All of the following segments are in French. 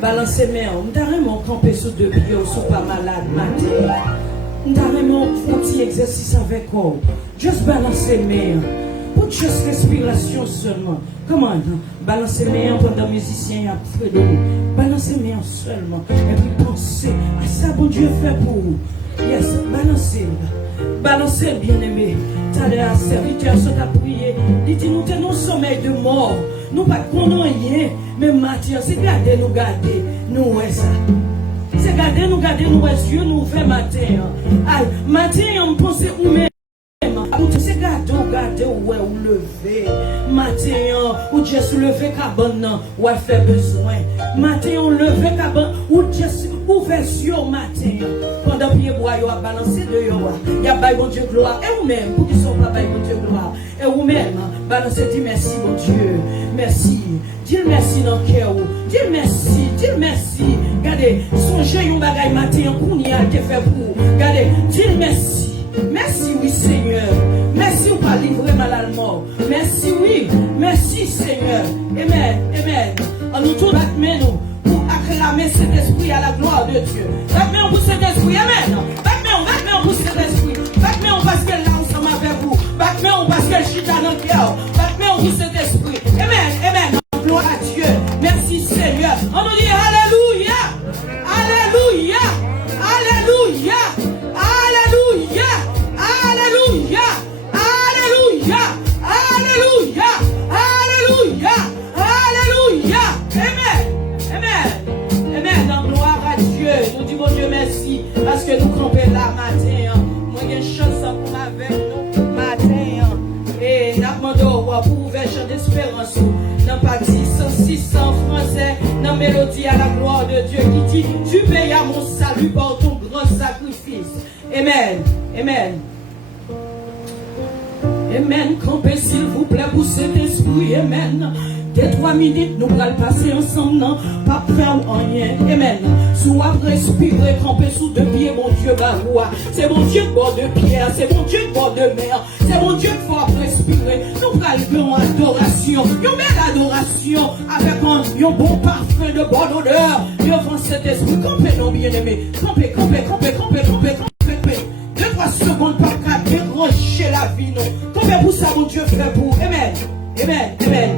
Balancez mes hommes, carrément camper sous deux pieds ou sous pas malade matin. Carrément un petit exercice avec vous. Juste balancer mes hommes. Pour juste respiration seulement. Comment? Balancer mes hommes pendant musicien a Frédéric. Balancer mes hommes seulement. Et puis pensez à ça, bon Dieu fait pour vous. Yes, balancez. Balancez bien aimé. T'as l'air serviteur, ça t'a prié. Il dit nous tenons sommeil de mort. Nous pas qu'on rien. Mais Mathieu, c'est garder nous garder. Nous ouais ça. C'est garder nous ouais yeux nous ouverts matin. Aïe, matin on pense ou même. C'est garder ouais ou lever. Matin ou juste lever cabane ou faire besoin. Matin on lever cabane ou juste ouvert sur matin. Pendant pied bois yo a balancer de yo. Y a bail bon Dieu gloire et ou même pour qui sont pas bail bon Dieu gloire. Et ou même balancer dit merci mon Dieu. Merci. Dis merci dans le cœur. Dis merci. Dis merci. Regardez, songez un bagay matin qu'on y a été fait pour. Regardez, dis merci. Merci oui Seigneur. Merci ou pas livrer mal à la mort. Merci oui. Merci Seigneur. Amen. Amen. En nous tous nous pour acclamer cet esprit à la gloire de Dieu. Battez-nous pour cet esprit. Amen. Battez-nous pour cet esprit. Battez-nous parce qu'elle est ensemble avec vous. Battez-nous parce qu'elle chita dans le cœur. Battez-nous pour cet esprit. Amen. Amen. Gloire à Dieu. Merci Seigneur. On nous dit Alléluia. Alléluia. Alléluia. Alléluia. Alléluia. Alléluia. Alléluia. Alléluia. Alléluia. Amen. Amen. Amen. En gloire à Dieu. Nous disons Dieu merci parce que nous campons là matin. Moi j'ai une chance pour avec nous matin. Et nous demandons pour ouvrir champ d'espérance. Dans partie 106 en français, dans mélodie à la gloire de Dieu qui dit tu payes à mon salut par ton grand sacrifice. Amen. Amen. Amen. Campez s'il vous plaît pour cet esprit. Amen. Des 3 minutes, nous allons passer ensemble, non? Pas faire rien. Amen. Soit respirer, camper sous deux pieds, mon Dieu, baroua. C'est mon Dieu de bord de pierre, c'est mon Dieu de bord de mer, c'est mon Dieu de fort respirer. Nous allons adoration, une belle adoration, avec un bon parfum de bonne odeur. Devant cet esprit, campez, non, bien aimé. Campez. 2-3 secondes par cas, déranger la vie, non? Campez pour ça, mon Dieu, frère, pour. Amen. Amen. Amen.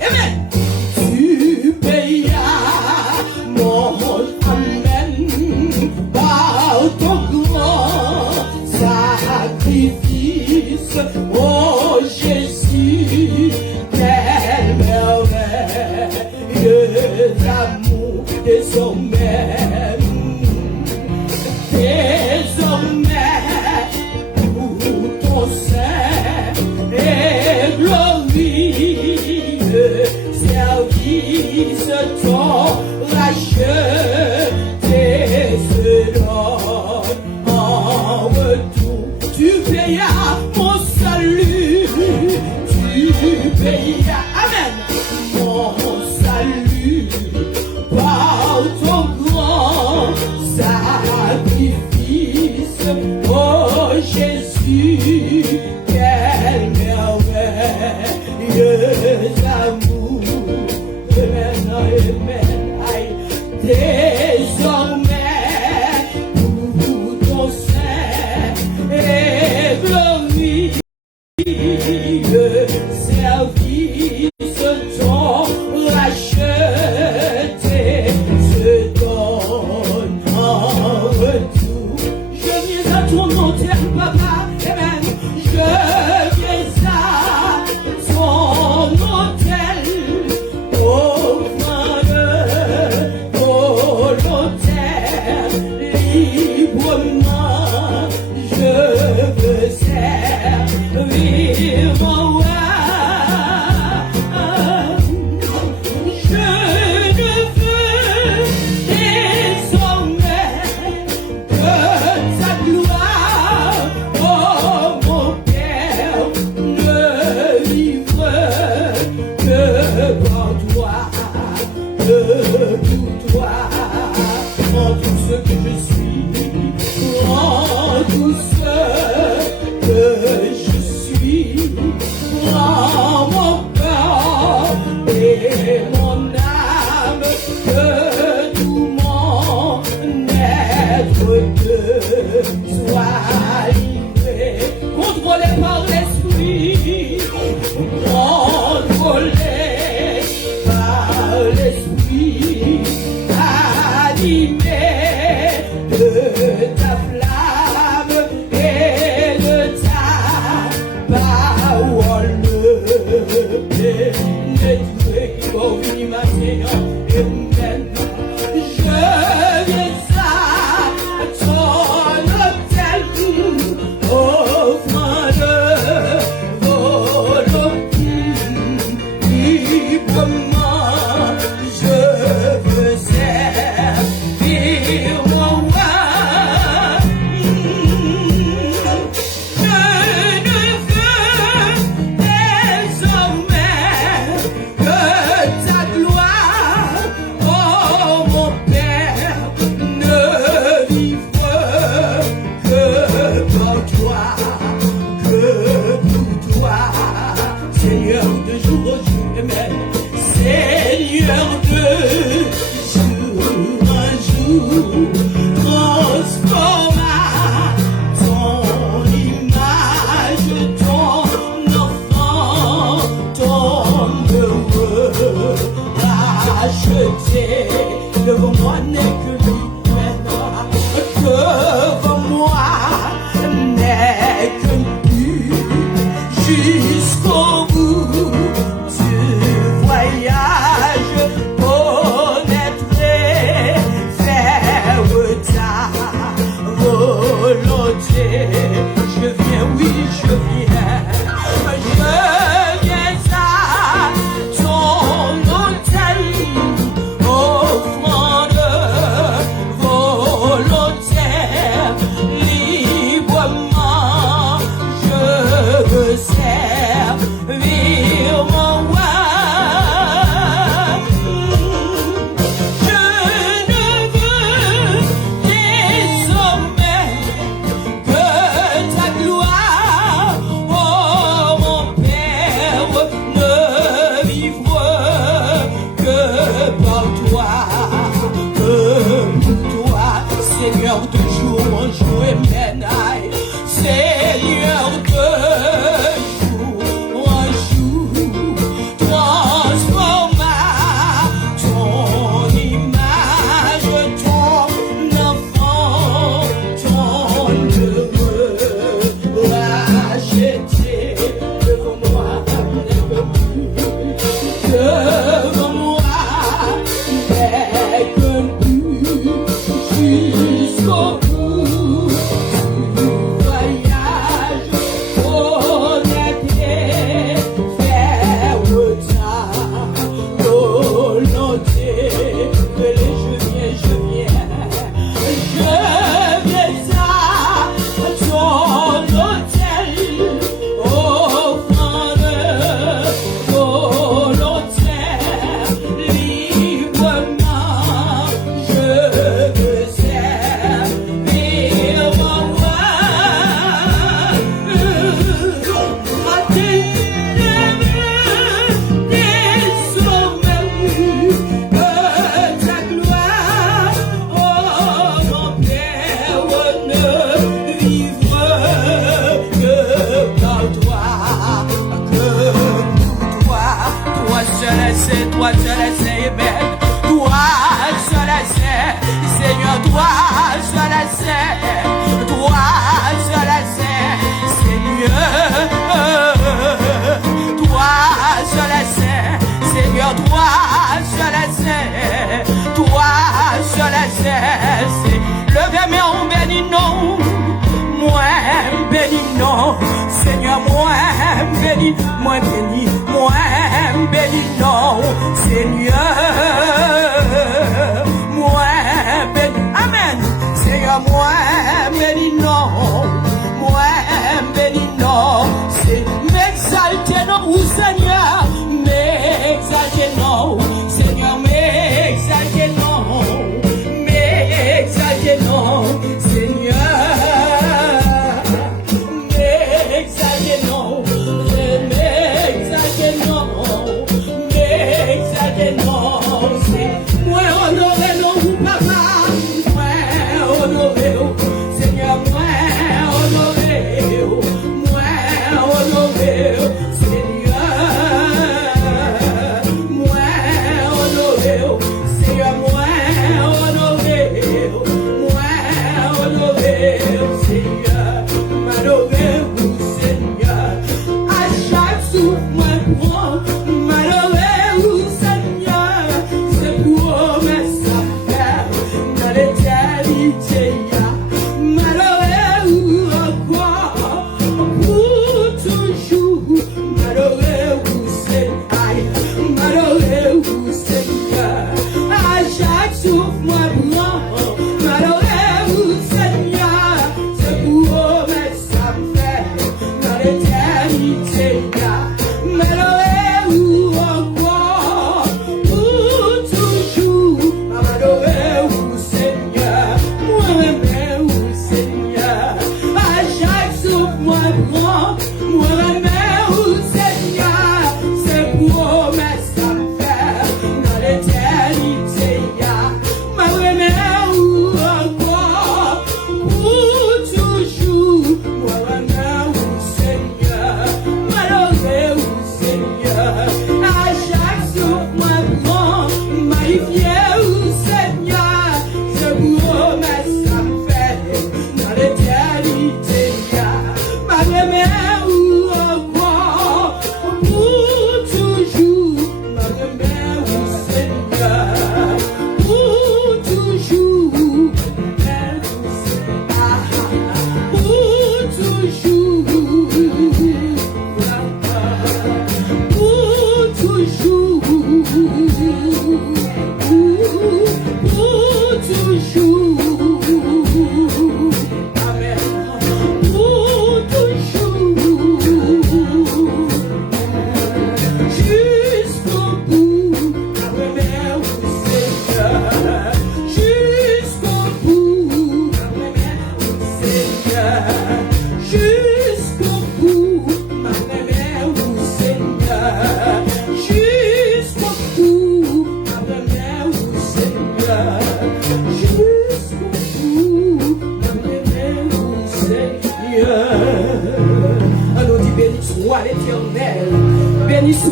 Amen. Tu payas mon amen par ton grand sacrifice. Oh Jésus, quelle merveille d'amour désormais. Ton racheté se donne en retour. Tu payas mon salut, tu payas, amen, mon salut par ton grand sacrifice. Oh Jésus, quel merveilleux amour. Amen, aïe, désormais, pour ton sein et glorieux service. contrôlé par l'esprit, animé de ta flamme et de ta parole. Pénétrer au matin et maintenant, je viens à ton hôtel, offrande volonté, librement, je veux servir mon roi. Je ne veux désormais que ta gloire, oh mon Père, ne vivre que pour toi, que pour toi, Seigneur de jour au jour, Amen. Seigneur de jour en jour, transforma ton image, ton enfant, ton heureux, racheté. Devant moi n'est que lui maintenant, devant moi n'est que lui, jusqu'au bout du voyage, pénétrer vers ta volonté. Je viens, oui, je viens à ton hôtel, offrande volontaire, librement, je veux servir mon roi. Je ne veux désormais que ta gloire, oh mon Père, ne vivre que par toi, que pour toi, Seigneur de jour en jour, Amen. Aïe. Seigneur de jour en jour, transforma ton image, ton enfant, ton heureux, racheté. Devant moi, devant moi, n'est que lui, jusqu'au bout du voyage, pénétrer vers ta volonté. Je viens à ton hôtel, offrande volontaire, librement, je veux servir mon roi. Désormais, que ta gloire, oh mon Père, ne vivre que par toi, que pour toi. Toi seul sais, toi seul sais, Amen. Toi seul sais, Seigneur, toi seul sais, toi seul sais, Seigneur. Toi seul sais, Seigneur, toi seul sais, toi seul sais. Levez mes on béni non, moi béni non, Seigneur, moi béni non, Seigneur, moi béni, Amen. Seigneur, moi béni non, c'est m'exalter non, ou Seigneur, m'exalter non, Seigneur, m'exalter non, Seigneur, m'exalter non, c'est moi honoré non, papa, moi honoré, Seigneur, moi honoré, Seigneur.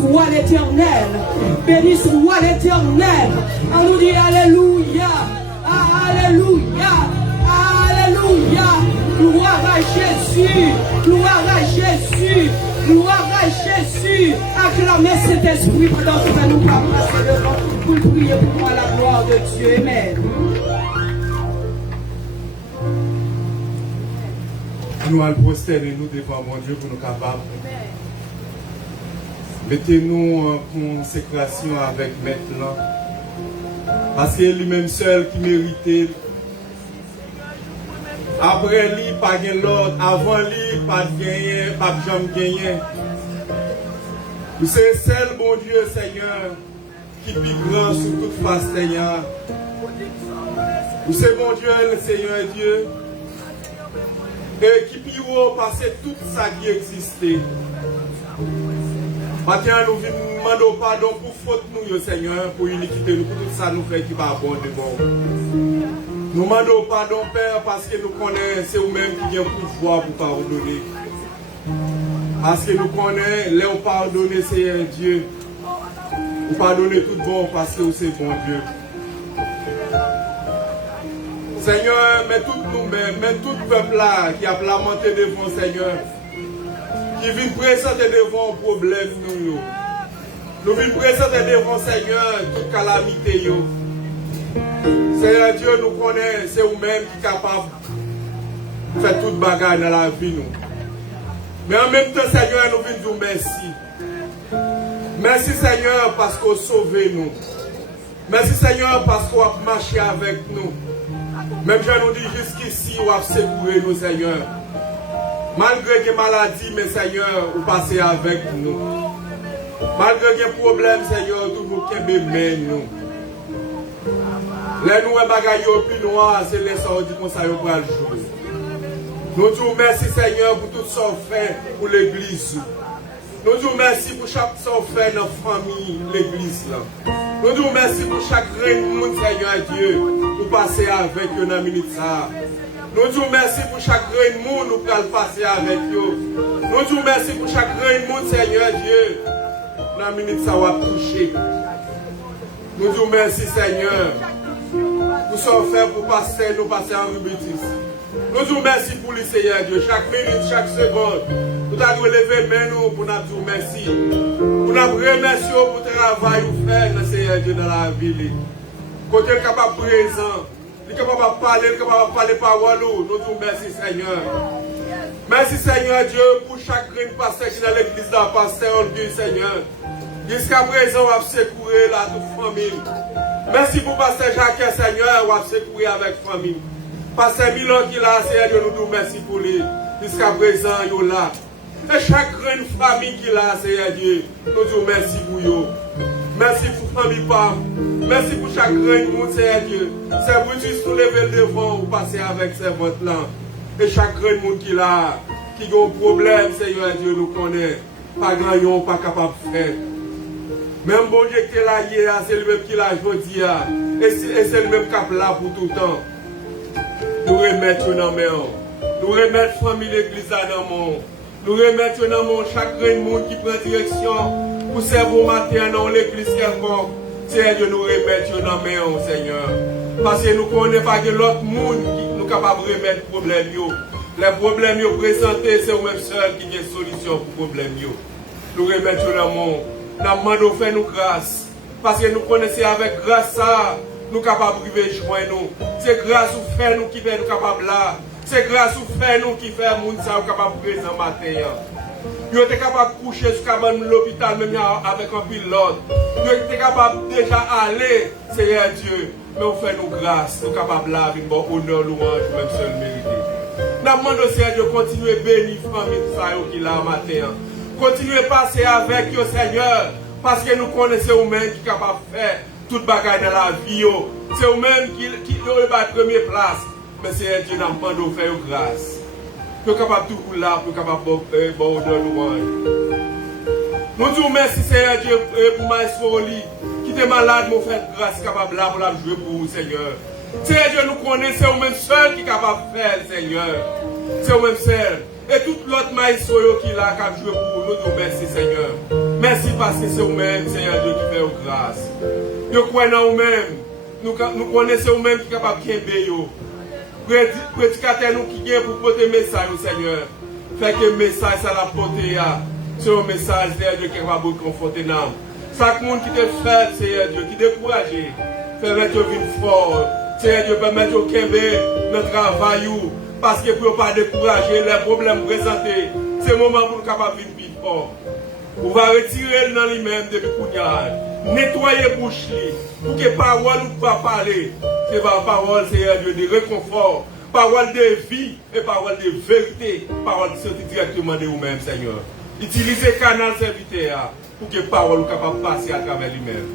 soit l'Éternel. Béni soit l'Éternel. On nous dit Alléluia. Alléluia. Alléluia. Gloire à Jésus. Gloire à Jésus. Gloire à Jésus. Acclamez cet esprit pendant que nous pas passer devant pour prier pour moi la gloire de Dieu. Amen. Nous allons prosterner nous devant mon Dieu pour nous capables. Mettez-nous en consécration avec maintenant. Parce que c'est lui-même seul qui méritait. Après lui, pas de l'autre. Avant lui, pas de gagner, pas de jamais gagner. C'est seul bon Dieu, Seigneur, qui est plus grand sur toute face, Seigneur. C'est bon Dieu, le Seigneur Dieu, et qui plus haut parce toute sa vie existait. Maintenant, nous demandons pardon pour faute nous, Seigneur, pour iniquité, nous, pour tout ça nous fait qui va bon devant. Nous demandons pardon, Père, parce que nous connaissons, c'est vous-même qui avez le pouvoir pour pardonner. Parce que nous connaissons, les pardonner, Seigneur Dieu. Vous pardonnez tout bon parce que c'est bon Dieu. Seigneur, mais tout nous-mêmes, même tout le peuple là qui a lamenté devant Seigneur, qui vient présenter devant un problème nous. Nous venons présenter devant Seigneur toute calamité. Seigneur Dieu nous connaît, c'est vous-même qui est capable de faire toute bagarre dans la vie. Nous. Mais en même temps, Seigneur, nous venons dire merci. Merci Seigneur parce que vous sauvez nous. Merci Seigneur parce que vous avez marché avec nous. Même je nous dis jusqu'ici, vous avez secouru nous Seigneur. Malgré les maladies, mais Seigneur, vous passez avec nous. Malgré les problèmes, Seigneur, toujours qui est nous. Les nouveaux bagailles plus noirs, c'est les sorties comme ça pour le jour. Nous disons merci Seigneur pour tout ce qu'on fait pour l'église. Nous disons merci pour chaque ce qu'on fait dans la famille, l'église. Nous disons merci pour chaque monde, Seigneur Dieu, pour passer avec eux dans la minute. Nous disons merci pour chaque monde nous pour passer avec eux. Nous disons merci pour chaque monde, Seigneur Dieu, dans la minute ça va toucher. Nous disons merci Seigneur. Pour ce qu'on fait pour passer, nous passer en bêtise. Nous disons merci pour le Seigneur Dieu. Chaque minute, chaque seconde, nous avons levé nous pour nous dire merci. Pour nous remercier pour le travail que vous faites, le Seigneur Dieu, dans la ville. Quand il est capable de présent, il est capable de parler, il est capable de parler paroles. Nous disons merci Seigneur. Merci Seigneur Dieu pour chaque pasteur qui est dans l'église de la pasteur, Dieu Seigneur. Jusqu'à présent, on va secourir la toute famille. Merci pour Pasteur Jacques, Seigneur, on va secourir avec famille. Pasteur Milan qui est là, Seigneur, nous disons merci pour lui. Jusqu'à présent, il est là. Et chaque grande famille qui est là, Seigneur Dieu, nous disons merci pour eux. Merci pour famille Pam. Merci pour chaque grand monde, Seigneur Dieu. C'est vous juste nous lever devant ou passer avec ces votes là. Et chaque grand monde qui est là, qui a un problème, Seigneur Dieu, nous connaît. Pas grand monde, pas capable de faire. Même bon Dieu qui est là hier, c'est lui-même qui l'a aujourd'hui. Et c'est lui-même qui est là pour tout le temps. Nous remettons dans mes mains. Nous remettons la famille de l'église dans mon. Nous remettons dans mon chaque monde qui prend direction pour servir au matin dans l'église quelconque. Seigneur Dieu, nous remettons dans mes mains, Seigneur. Parce que nous ne connaissons pas que l'autre monde qui nous est capable de remettre les problèmes. Les problèmes présentés, c'est nous-mêmes seuls qui ont une solution pour les problèmes. Nous remettons dans mon. Nous demandons faire nous grâce. Parce que nous connaissons avec grâce ça, nous sommes capables de joindre nous. C'est grâce au fait nous qui fait nous capables là. C'est grâce au fait nous qui fait nous capables de présent matin. Nous sommes capables de coucher jusqu'à l'hôpital même avec un pilote. Nous sommes capables déjà aller, Seigneur Dieu. Mais on fait nous grâce. Nous sommes capables là avec bon honneur, louange, même seul mérité. Nous demandons Seigneur Dieu continuer à bénir la famille qui est là matin. Continuez à passer avec vous, Seigneur, parce que nous connaissons vous-même qui est capable de faire toute bagaille dans la vie. C'est vous-même qui est la première place. Mais c'est Dieu nous demande de faire grâce. Nous sommes capables de tout là, nous sommes capables de faire bon de louange. Nous disons merci, Seigneur Dieu, pour Maestro Oli, qui était malade, nous fait grâce, capable là pour la jouer pour vous, Seigneur. Seigneur Dieu, nous connaissons vous-même seul qui est capable de faire, Seigneur. C'est vous-même seul. Et tout l'autre maestro qui est là, qui a joué pour nous, nous disons merci Seigneur. Merci parce que c'est vous-même, Seigneur Dieu, qui fait aux grâces. Nous croyons en vous-même. Nous connaissons vous-même qui est capable de bien. Prédicateur nous qui vient pour porter le message, Seigneur. Fait que le message, ça l'a porté. C'est un message, Seigneur Dieu, qui est capable de conforter l'âme. Chaque monde qui te fait, Seigneur Dieu, qui décourage, permettre de vivre fort. Seigneur Dieu, permettre de camber notre travail. Parce que pour ne pas décourager les problèmes présentés, c'est le moment pour nous capables de vivre plus fort. On va retirer dans lui-même depuis Kounyal. Nettoyer bouche pour que parole ne pas parler. C'est par parole, Seigneur Dieu, de réconfort, parole de vie et parole de vérité, parole qui sortit directement de vous-même, Seigneur. Utilisez le canal serviteur pour que parole soit capable de passer à travers lui-même.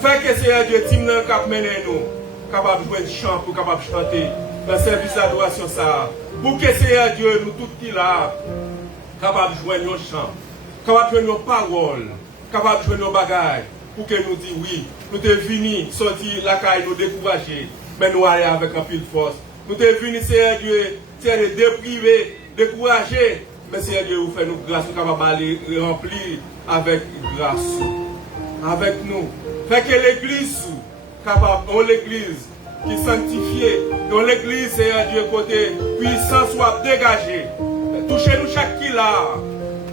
Fait que Seigneur Dieu, Tim nan kap mener nous, capable de jouer de chant pour capable de chanter dans le service d'adoration ça. Pour que Seigneur Dieu, nous tous qui là, capable de jouer nos chants, capable de jouer nos paroles, capable de jouer nos bagages, pour que nous disions oui, nous sommes venus sortir la caille, nous décourager, mais nous aller avec un peu de force. Nous sommes venus, Seigneur Dieu, de dépriver, décourager, mais Seigneur Dieu, vous faites nous grâce, nous sommes capables de remplir avec grâce. Avec nous. Fait que l'église, capable, l'église qui est sanctifiée, dans l'église, Seigneur Dieu, côté puissance soit dégagée. Touchez-nous chaque qui là,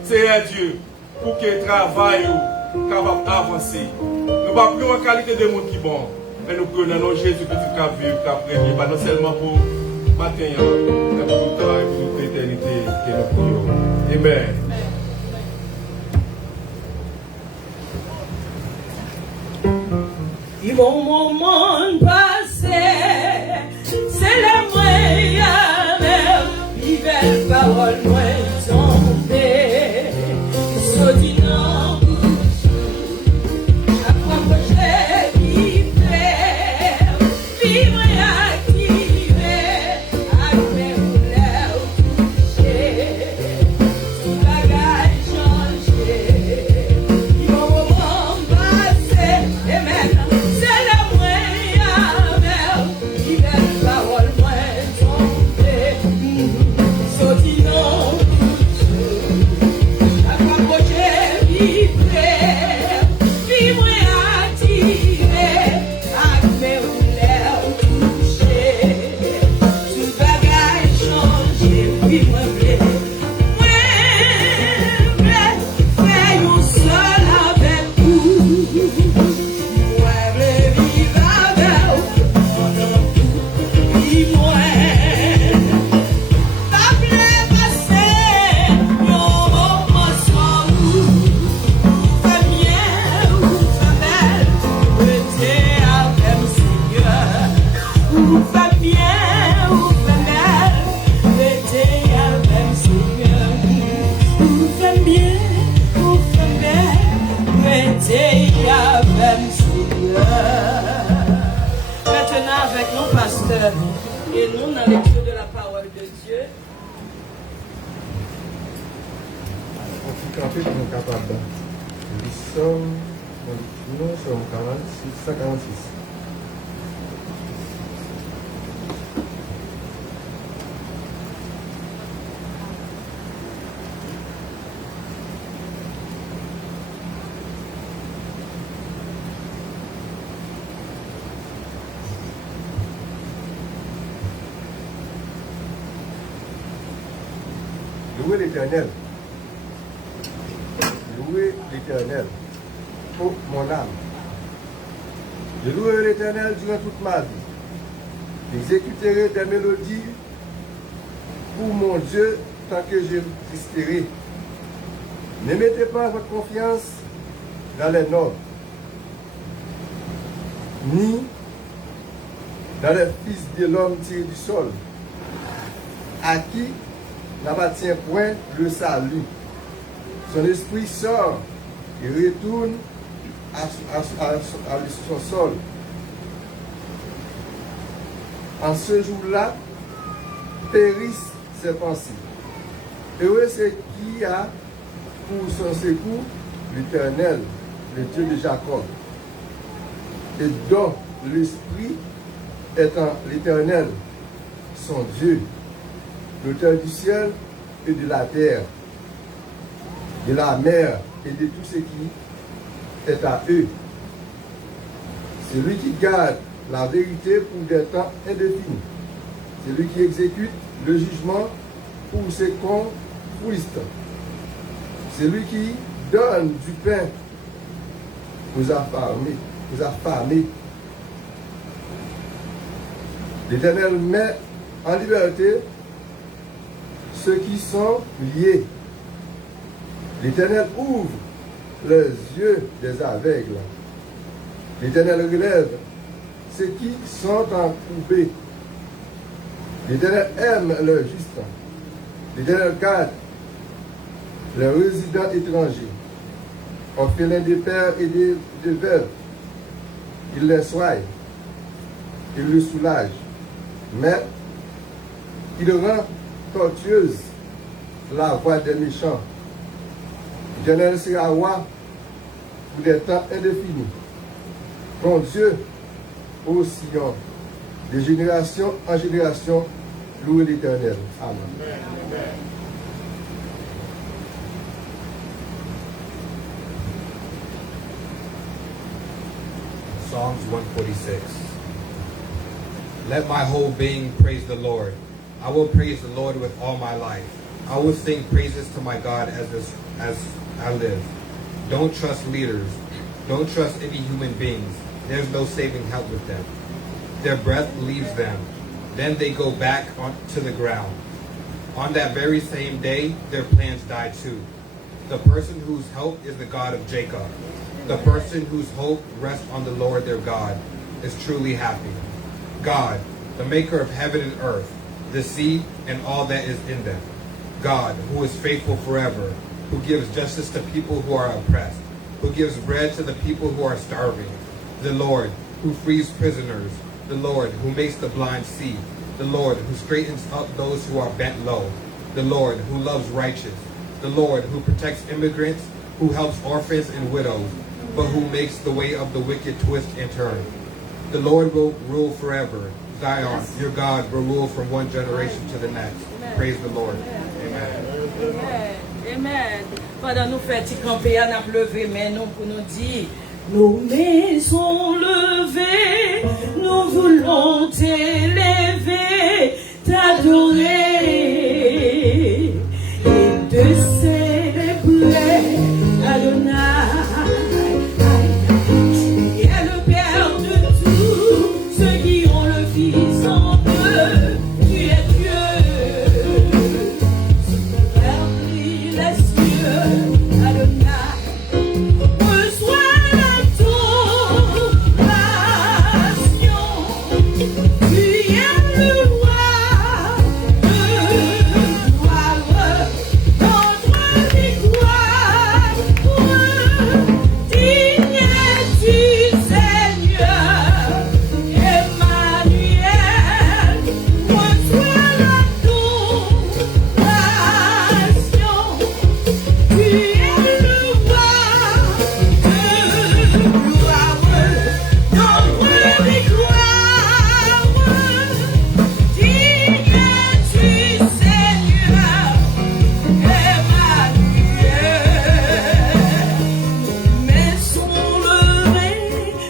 Seigneur Dieu, pour que le travail capable d'avancer. Nous ne pas plus en qualité de monde qui est bon, mais nous prenons dans Jésus Christ qui a vécu, qui a prévu, pas seulement pour matin, mais pour tout le temps et pour toute l'éternité que nous prions. Amen. Ils vont mon monde passer, c'est la moyenne, ils veulent parole moins tomber, sautille non, à propre j'ai vivre, vivre et activer, à même l'air toucher, tout bagage changer, ils vont mon monde passer, et maintenant. Et nous, dans l'étude de la parole de Dieu, on peut camper pour nous capables. Nous sommes 146. Louez l'Éternel. Louez l'Éternel. Oh, mon âme. Je louerai l'Éternel durant toute ma vie. J'exécuterai des mélodies pour mon Dieu tant que j'existerai. Ne mettez pas votre confiance dans les nobles, ni dans les fils de l'homme tiré du sol, à qui n'appartient point le salut. Son esprit sort et retourne à son sol. En ce jour-là, périssent ses pensées. Heureux c'est qui a pour son secours l'Éternel, le Dieu de Jacob, et dont l'esprit est en l'Éternel, son Dieu, l'auteur du ciel et de la terre, de la mer et de tout ce qui est à eux. C'est lui qui garde la vérité pour des temps indéfinis. C'est lui qui exécute le jugement pour ses confouistes. C'est lui qui donne du pain aux affamés. L'Éternel met en liberté ceux qui sont liés. L'Éternel ouvre les yeux des aveugles. L'Éternel relève ceux qui sont encourbés. L'Éternel aime le juste. L'Éternel garde les résidents étrangers, orphelins des pères et des veuves. Il les soigne, il le soulage, mais il rend tortueuse la voix des méchants. L'Éternel sera roi pour des temps indéfinis. Ton Dieu, ô Sion, de génération en génération, louez l'Éternel. Amen. Psalms 146. Let my whole being praise the Lord. I will praise the Lord with all my life. I will sing praises to my God as I live. Don't trust leaders. Don't trust any human beings. There's no saving help with them. Their breath leaves them. Then they go back to the ground. On that very same day, their plans die too. The person whose hope is the God of Jacob, the person whose hope rests on the Lord their God, is truly happy. God, the maker of heaven and earth, the sea and all that is in them. God, who is faithful forever, who gives justice to people who are oppressed, who gives bread to the people who are starving. The Lord, who frees prisoners. The Lord, who makes the blind see. The Lord, who straightens up those who are bent low. The Lord, who loves righteous. The Lord, who protects immigrants, who helps orphans and widows, but who makes the way of the wicked twist and turn. The Lord will rule forever. Zion, your God, will rule from one generation to the next. Praise the Lord. Amen. Amen. Amen. Pendant nous faire camper, on a levé mais nous pour nous dire, nos maisons levées, nous voulons t'élever, t'adorer et te célébrer, Adonai. Tu es le Père de tous ceux qui ont le Fils en eux. Tu es Dieu. Remplis les cieux, Adonai. Reçois l'adoration. Tu es le roi de gloire. Notre victoire. Digne es-tu, Seigneur. Emmanuel. Reçois l'adoration. Tu es le roi de gloire. Notre victoire. Digne es-tu, Seigneur. Emmanuel. Mais sont levés,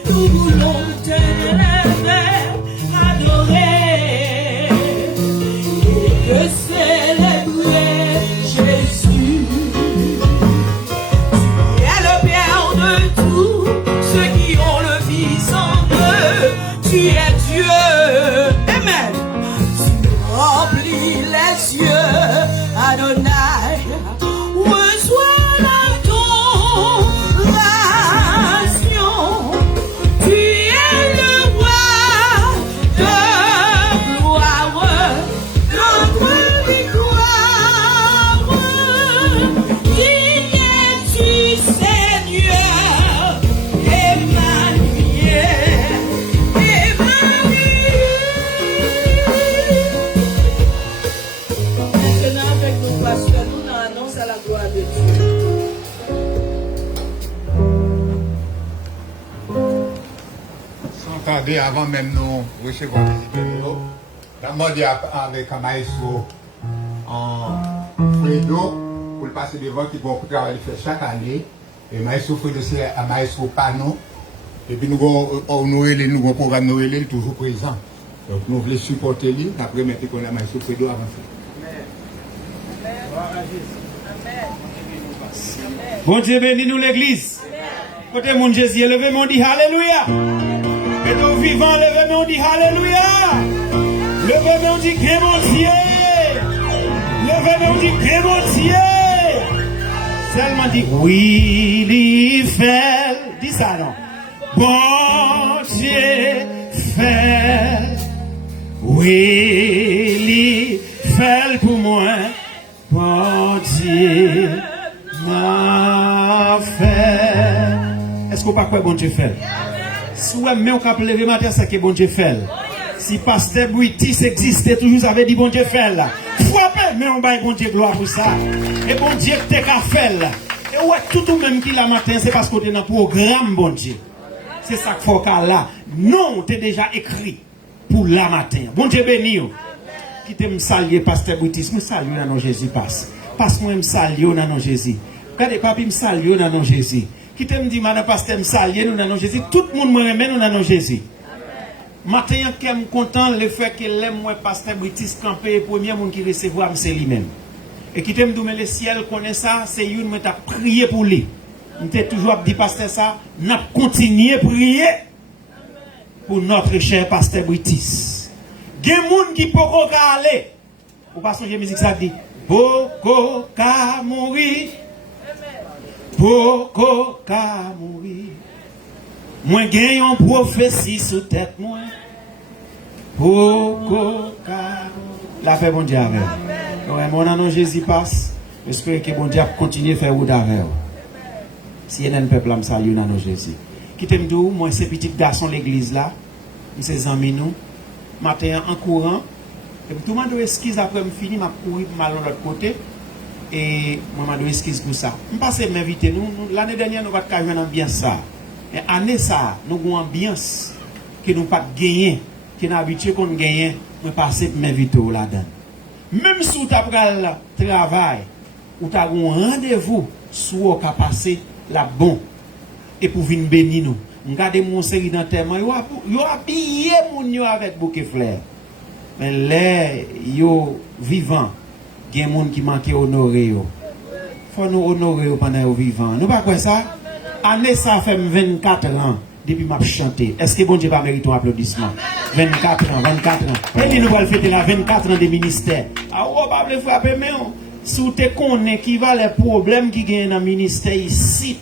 nous voulons t'élever, adorer et te célébrer, Jésus. Tu es le Père de tous ceux qui ont le Fils en eux. Tu es Dieu. Amen. Tu remplis les cieux, Adonai. Reçois l'adoration. Tu es le roi de gloire. Notre victoire. Digne es-tu, Seigneur. Emmanuel. Maintenant avec nos pasteurs, nous annonçons à la gloire de Dieu. S'entendez avant même nous recevons visiteurs. Demandez avec un maestro en Fredo pour le passer devant qui vont travailler faire chaque année. Et Maestro Fredo, c'est un Maestro Panon. Et puis nous avons un programme Noël toujours présent. Donc nous voulons supporter lui. Après, maintenant qu'on a Maestro Fredo avancé. Bon Dieu bénis nous l'église. Côté mon Jésus, levez-moi, dit Alléluia. Et nous vivants, levez-moi, dit Alléluia. Levez-moi, dit que mon Dieu. Levez-moi, dit que mon Dieu. Seulement dit, oui, il fait. Dis ça non. Bon Dieu fait. Oui, il fait pour moi. Bon Dieu m'a fait. Est-ce qu'on pas quoi bon Dieu fait? Si vous avez un cap levé matin, c'est que bon Dieu fait. Si Pasteur Bouitis existait toujours, ça veut dire bon Dieu fait là. Frappez, mais on va bon Dieu gloire pour ça. Et bon Dieu t'es qu'à faire là. Et ouais, tout le même qui la matin, c'est parce qu'on est dans le programme bon Dieu. C'est ça qu'il faut qu'à là. Non, t'es déjà écrit pour la matin. Bon Dieu béni. Qui te me saluer, Pasteur Bouitis, me saluer dans nom Jésus passe. Passe-moi me saluer dans nom Jésus. Regardez, papi me saluer dans nom Jésus. Qui te me dit, madame Pasteur me saluer dans nom Jésus. Tout le monde me remet dans nom Jésus. Matin, je suis content le fait que l'aime moi Pasteur Bouitis campé, le premier monde qui recevoir c'est lui-même. Et qui te me dit, mais le ciel connaît ça, c'est une qui t'a prié pour lui. Je t'ai toujours dit, Pasteur, ça, nous continuer à prier pour notre cher Pasteur Bouitis. Il y a des gens qui peuvent aller. Ou pas songer musique ça dit Boko ka mourir. Boko ka mourir. Moi gagne une prophétie sous tête moi. Boko ka la paix bon Dieu avec. Ouais, mon nom Jésus passe. J'espère que bon Dieu continue à faire route avec. Si il y a un peuple am salue dans Jésus. Qui t'aime d'où moi ces petits garçons l'église là. Ces amis nous matin en courant. Et tout le monde doit esquisse après me fini, m'a couru mal de l'autre côté. Et moi, je dois esquisse pour ça. Je passe m'inviter nous. L'année dernière, nous avons eu une ambiance ça. Mais l'année ça, nous avons une ambiance que nous pas gagné, que nous habitués qu'on gagne. Je passe m'inviter là-dedans. Même si tu as le travail, ou tu as un rendez-vous, soit tu as passé la bonne. Et pour venir bénir nous. Regardez mon série d'enterrement, yo habillé moun yo avec bouquet fleurs. Mais les yo vivant, il y a des gens qui manquent honorer yo. Faut nous honorer pendant yo vivant. Nous pas quoi ça? Année ça fait 24 ans depuis m'a chanté. Est-ce que bon Dieu va mériter un applaudissement? 24 ans. Et nous allons fêter la 24 ans de ministère. Ah on va pas frapper mais si vous te connaissez qui va les problèmes qui gagnent dans le ministère ici.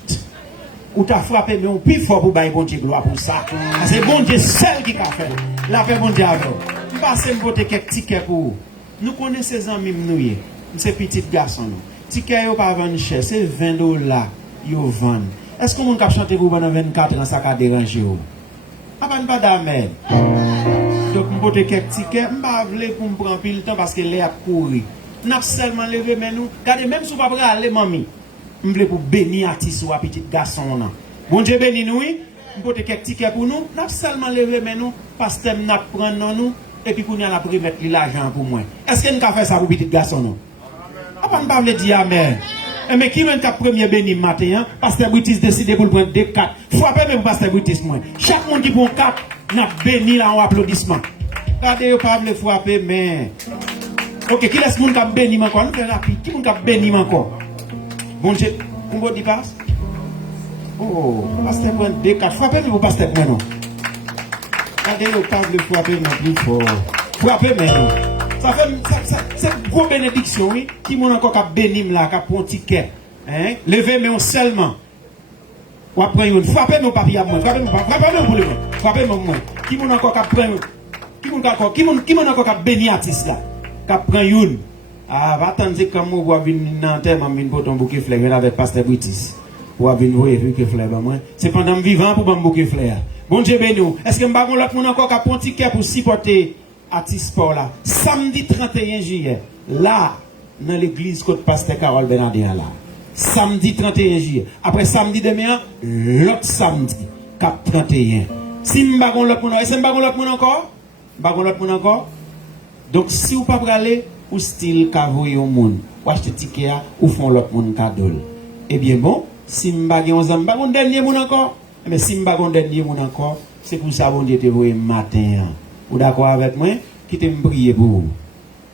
Ou t'as frappé, mais on plus fort pour bailler bon Dieu gloire pour ça. C'est bon Dieu seul qui a fait. La paix bon Dieu avec. Je passe me voter quelques tickets pour vous. Nous connaissons ces amis nous, ces petits garçons. Tickets yo pas vendre cher, c'est $20 yo vendre. Est-ce que mon cap chanter pour pendant 24 ans ça a dérangé vous? Pas d'amen. Donc me voter quelques tickets, m'pa vle pour me prendre pile temps parce que les a courir. N'a seulement levé mais nous, regardez même si vous pas aller mamie. Je voulais pour bénir artiste ou petit garçon. Bon Dieu béni nous, je vais quelques tickets pour nous. Nous seulement lever mais nous, parce que nous prenons nous, et puis nous allons mettre l'argent pour moi. Est-ce que nous avons fait ça pour petit garçon nous? Après, nous ne dire amen. Mais qui est le premier béni matin? Pasteur Bouitis décide pour prendre des 4. Frappez même Pasteur Bouitis. Chaque monde qui prend 4, nous béni là en applaudissement. Regardez, vous ne pouvez pas frapper, mais. Ok, qui laisse le monde qui béni encore? Nous faisons rapide. Qui est le monde qui béni encore? Bon Dieu, on va dire passe. Oh, pasteur prend des 4. Frappez-moi pour pasteur prend non. Regardez, vous pas le frapper non plus fort. Frappez maintenant. Ça fait c'est une grosse bénédiction, oui. Qui m'ont encore qu'à bénir là, qu'à prendre un ticket. Hein? Levez-moi seulement. Ou après, frappez-moi papier à moi. Frappez-moi pour le monde. Frappez-moi moi. Qui m'ont encore qu'à prendre. Qui m'ont encore qu'à bénir artiste là. Qu'à prendre une. Ah, va attendre comme moi, venir dans terre, m'a venir pour ton bouquet fleur, avec Pasteur Bouitis. Ou venir voir bouquet fleur, moi. C'est pendant vivant pour mon bouquet fleur. Bon Dieu béni. Est-ce que m'ba gon l'autre monde encore qu'à prendre ticket pour supporter artiste sport là? Samedi 31 juillet, là, dans l'église côte Pasteur Carole Bernardin là. Samedi 31 juillet. Après samedi demain, l'autre samedi, 31. Si m'ba gon l'autre monde, est-ce que m'ba gon l'autre monde encore? M'ba gon l'autre monde encore? Donc si vous pas aller ou style cavoyer au monde ou acheter ticket ou font l'autre monde cadeau. Eh bien bon, Si m'pa gen 11 ans, m'pa gon dernier moun encore. Mais si m'pa gon dernier moun encore, c'est pour ça bon Dieu te voye matin. Ou d'accord avec moi? Qui te m'prier pour vous.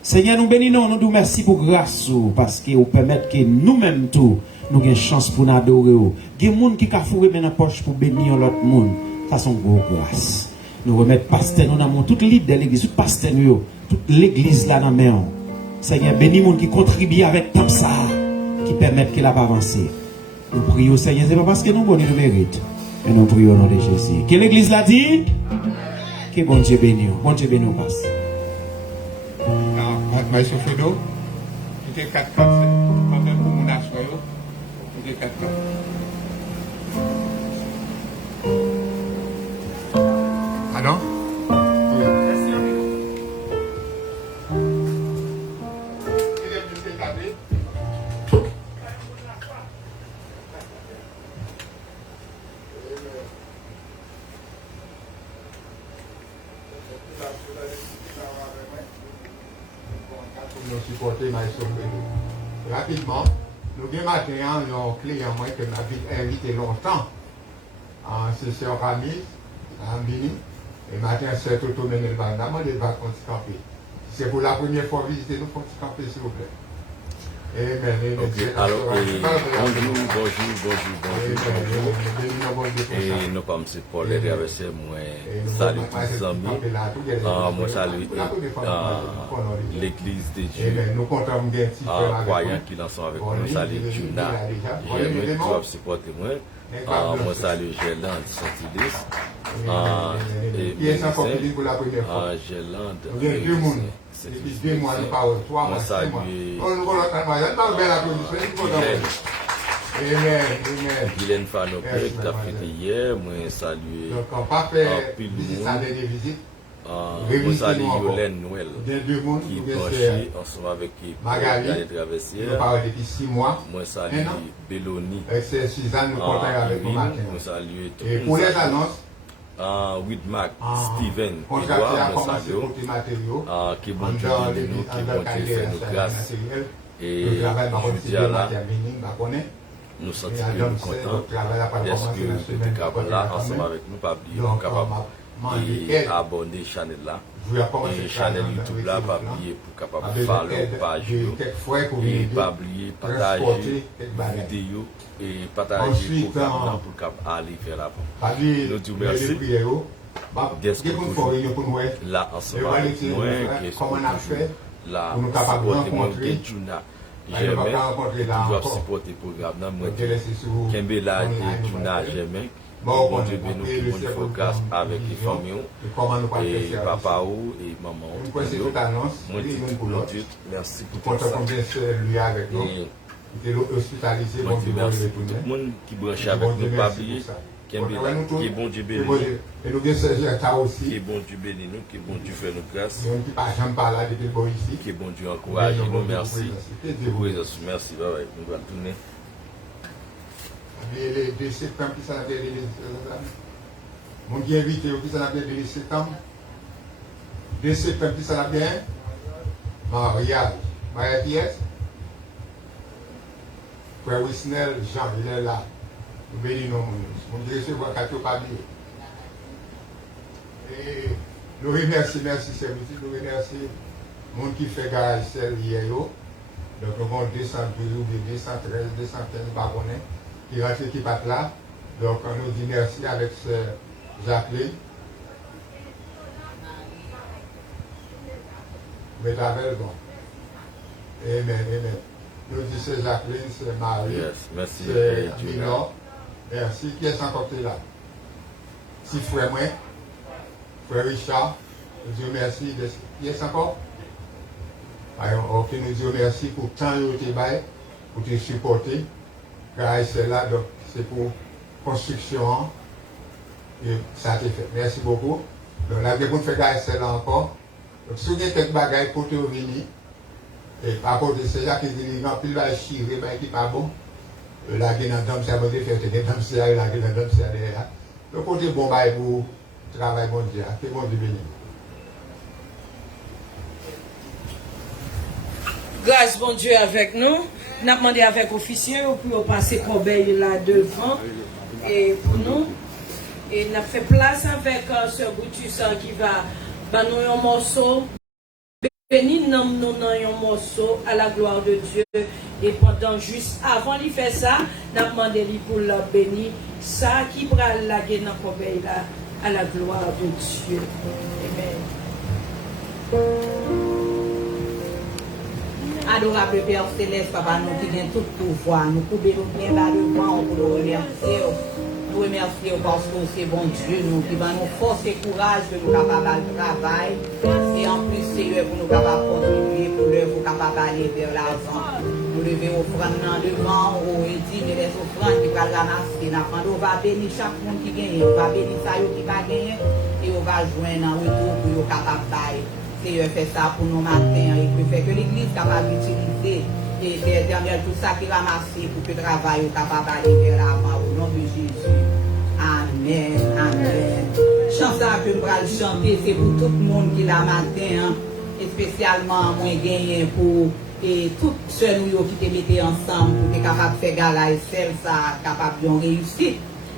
Seigneur, nous bénissons, nous disons merci pour grâce parce que vous permettez que nous-mêmes tout, nous avons une chance pour nous adorer. Il y a des gens qui ont fourré dans la poche pour bénir l'autre monde. Ça, c'est une grosse grâce. Nous remettons pasteur, nous avons toute l'île de l'église, tout pasteur, toute l'église là dans la main. Seigneur, bénis les gens qui contribuent avec comme ça, qui permettent qu'il a pas avancé. Nous prions, Seigneur, ce n'est pas parce que nous nous méritons, mais nous prions au nom de Jésus. Que l'église l'a dit, que bon Dieu bénisse. Bon Dieu bénisse, pasteur. Maestro Fredo, il y a 4 4 quand même pour mon assoir, il y a 4 4. Pardon? Supporter Maestro Fredo. Rapidement, nous avons matin un client moi que m'a invité longtemps. C'est Sœur Camille, Ambini, et matin Sœur Toto Menel Banda, moi les vacances camper. C'est pour la première fois visiter nous, faut camper s'il vous plaît. Amen. Ok, alors, bonjour. Et nous sommes pour les traverser, moi, salut tous les amis. Moi, salue l'église de Dieu. Croyant qu'il en sont avec nous, salut Juna. J'aime trop supporter moi. Moi, salut Gélande, Saint-Ilis. Gélande. Moi salue Guylaine Fanopé qui a fait hier, moi salue pile moi salue Yolène Noël qui est branché ensemble avec Gaël Traversière. Moi salue Belloni, moi salue tout le monde. Widmac, Steven, Edouard, moi salue, qui bon Dieu bénit nous, qui bon Dieu fait nous grâce. Et je dis là, nous sentons que nous contents. Est-ce que vous êtes capable là, ensemble avec nous, pas oublier, nous capable et abonner chaîne là. Et chaîne YouTube là, pas oublier pour capable follow page et pas oublier partager vidéo et partager programme pour capable aller faire là. Nous disons merci d'être là ensemble avec nous et là supporter moi que Juna j'aime toujours supporter le programme moi Kembe là et Juna j'aime. Bon Dieu bénisse nous, bon Dieu focus avec les familles et papa et maman. Moi dis bon Dieu merci pour tout ça. Moi dis merci pour tout le monde qui branche avec nous, pas oublier qui est bon Dieu bénisse nous, qui est bon Dieu bénisse nous, qui est bon Dieu fait nous grâce, qui est bon Dieu encourage nous, merci. Merci, bye bye, nous allons tourner. Les 2 septembre qui s'en appelle les mon qui invité qui s'en appelle les septembre 2 septembre qui s'en appelle mariage pièce Frère Wisnel Jean il est là nous bénissons mon Dieu recevoir quatre papiers et nous remercions service nous remercions mon qui fait garage celle hier donc nous avons 212 ou 213 215 babonnets qui rentre qui part là. Donc on nous dit merci avec Jacqueline. Mais t'avais bon. Amen. Nous dit c'est Jacqueline, c'est Marie. Yes, merci. C'est Minor. Merci. Qui est encore là? Si frère moi, frère Richard, nous disons merci. Qui est encore? Ok, nous disons merci pour tant de travail, pour te supporter. C'est là, donc c'est pour construction et ça a été fait. Merci beaucoup. Donc là, vous faire c'est là encore. Donc si vous avez quelques bagages pour te venir, et par contre, c'est là qui dit qu'il va chirer, qui n'est pas bon. Là, il y a un homme, c'est à faire des hommes, c'est là, il y a un homme, c'est derrière. Donc, côté bon, pour travail, bon Dieu, que bon Dieu bénisse. Grâce bon Dieu avec nous. n'a demandé avec officier pour passer corbeille là devant et pour nous. Et n'a fait place avec ce Boutus qui va nous un morceau. Béni nous un morceau à la gloire de Dieu. Et pendant juste avant de faire ça, n'a demandé pour la béni ça qui va la dans la corbeille là à la gloire de Dieu. Amen. Adorable Père Céleste, Papa, nous qui gagnons tout pouvoir, nous pouvons bien bas devant pour nous remercier. Nous remercions parce que c'est bon Dieu, nous qui va nous force et courage de nous capables de travail. Et en plus, Seigneur, pour nous capables de contribuer pour l'œuvre, pour capables d'aller vers l'avant. Nous devons offrir devant aux dignes les offrandes qui va ramasser. On va bénir chaque monde qui gagne, on va bénir ça qui va gagner et on va joindre en retour pour nous capables d'aller. Seigneur, fait ça pour nous matins et puis fait que l'église capable d'utiliser et derrière tout ça qui ramassé pour que le travail soit capable d'aller vers l'avant au nom de Jésus. Amen, amen. Chanson que je vais chanter, c'est pour tout le monde qui l'a matin, et spécialement moi gagné pour et tous ceux qui te mettaient ensemble pour être capable de faire gala et celle ça capable de réussir.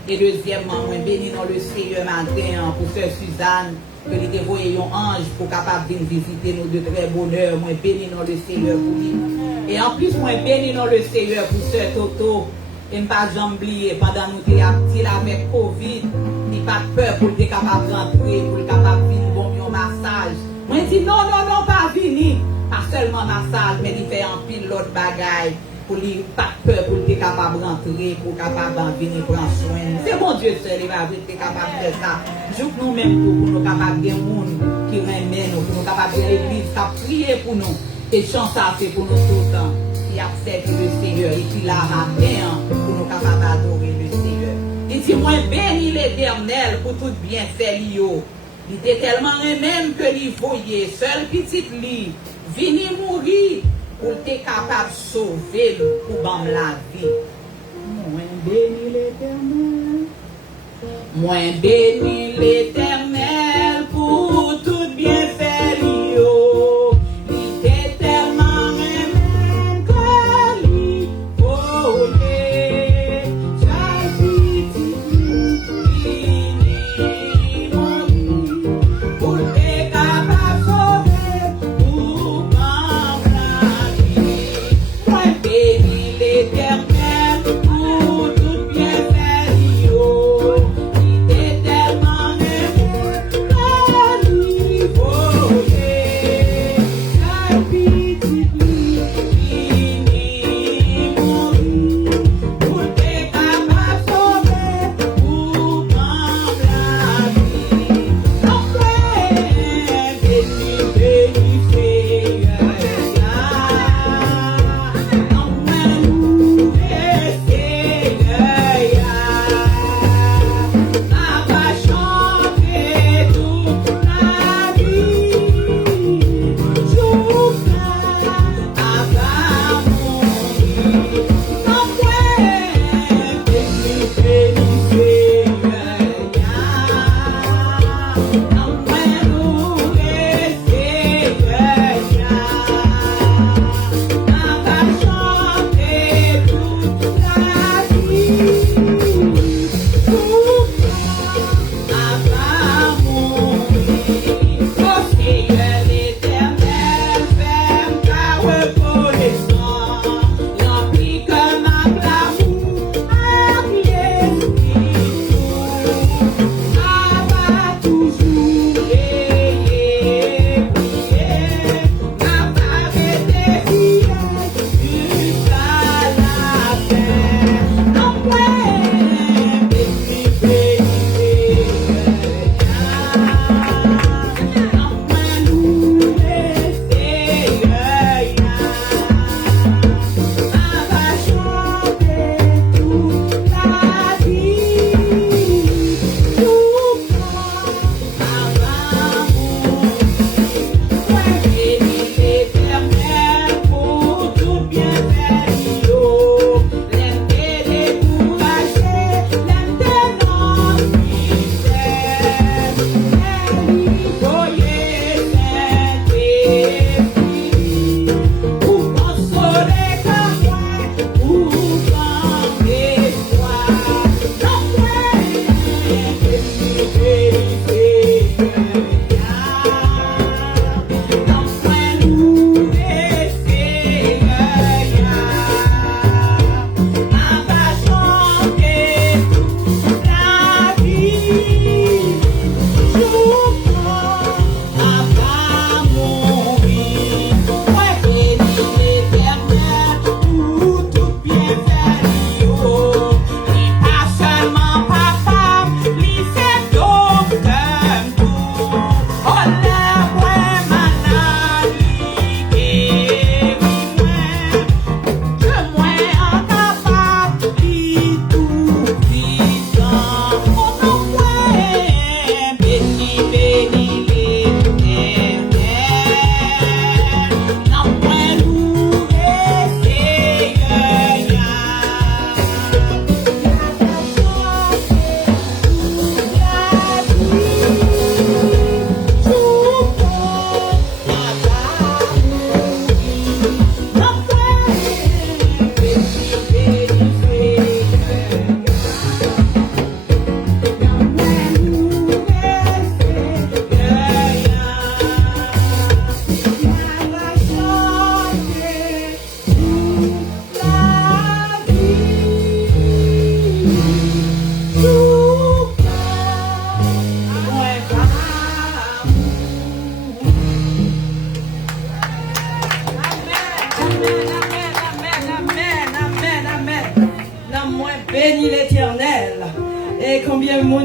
Et deuxièmement, moi bénis dans le Seigneur matin pour sœur Suzanne. Que nous te voyons un ange pour capable de visiter nous de très bonheur. Moi béni dans le Seigneur pour lui. Et en plus, moi béni dans le Seigneur pour Sœur Toto. Et ne pas oublier pendant nous étions petits avec Covid, il n'a pas peur pour être capable de rentrer, pour être capable de venir bon un massage. Moi je dis non, pas venir. Pas seulement massage, mais il fait un pile l'autre bagaille. Pour lui, pas peur pour être capable de rentrer, pour être capable de venir prendre soin. C'est bon Dieu seul, il va être capable de faire ça. Joue nous-mêmes pour nous capables de monde qui remet nous, pour nous capables de l'église, qui prier pour nous. Et chant ça fait pour nous tout le temps. Il a servi le Seigneur, et puis là matin, pour nous capables d'adorer le Seigneur. Il dit, moi bénis l'Éternel pour tout bien fait l'io. Il était tellement même que l'il voyait, seul petit lit, vini mourir. Pour être capable de sauver pour bam la vie. Moins béni l'Éternel. Moins béni l'Éternel pour tout bien fait l'io. Il était tellement même que l'il voyait. Chaque petit vini mourir. Pour être capable de sauver pour bam la vie. Moins béni l'Éternel pour tout bien fait l'io. Il est tellement aimé que lui voyait. Chaque petit vini mourir. Pour être capable de sauver pour bam la vie. Donc, béni Seigneur.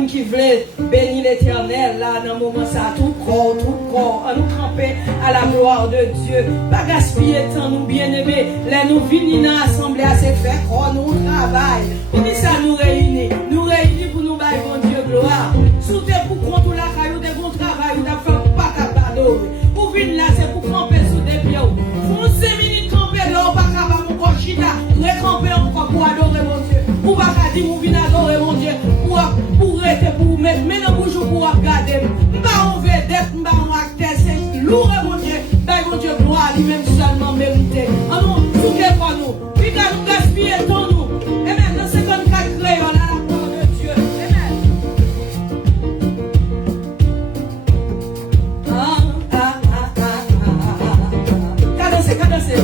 monde qui veut bénir l'éternel là, dans le moment ça, tout corps, à nous camper à la gloire de Dieu. Pas gaspiller temps, nous bien-aimés. Là, nous venons dans l'assemblée à se faire corps, nous travail. Pour ça, nous réunir pour nous bailler bon Dieu gloire. Soutez pour contre la caillou de bon travail, ou d'affaire pas capable. Pour venir là, c'est pour camper sous des pieds. Pour 5 minutes camper là, pas capable mon cochina, recamper encore pour adorer mon Dieu. Pour pas dire, vous venez adorer mon Dieu, pour rester, pour mettre, mais non, bonjour pour regarder. M'ba on vedette, m'ba on acteur, c'est lourd mon Dieu, baille mon Dieu gloire, lui-même seulement mérité. Ah non, tout est pour nous, puis qu'à nous gaspiller ton nous. Et maintenant, 54 crayons à la gloire de Dieu. Amen. Cadencez.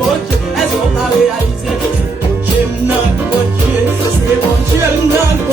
Est-ce qu'on a réalisé? C'est bon Dieu, non, bon Dieu, c'est bon Dieu, non,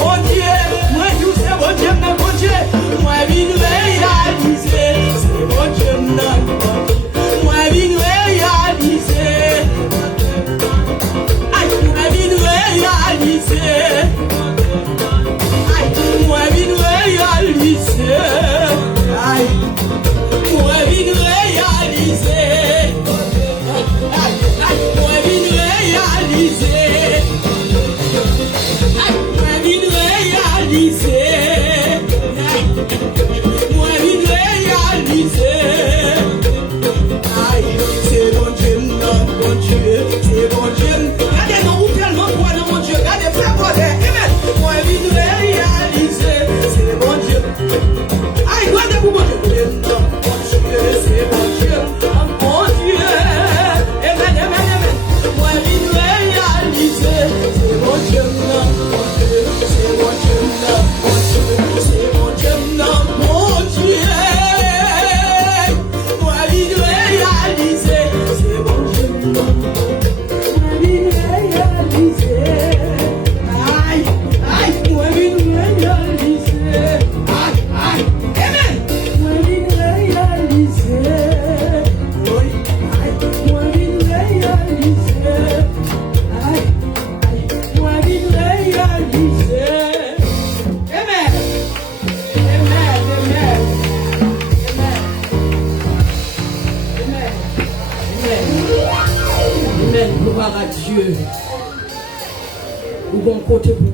Ou bon côté pour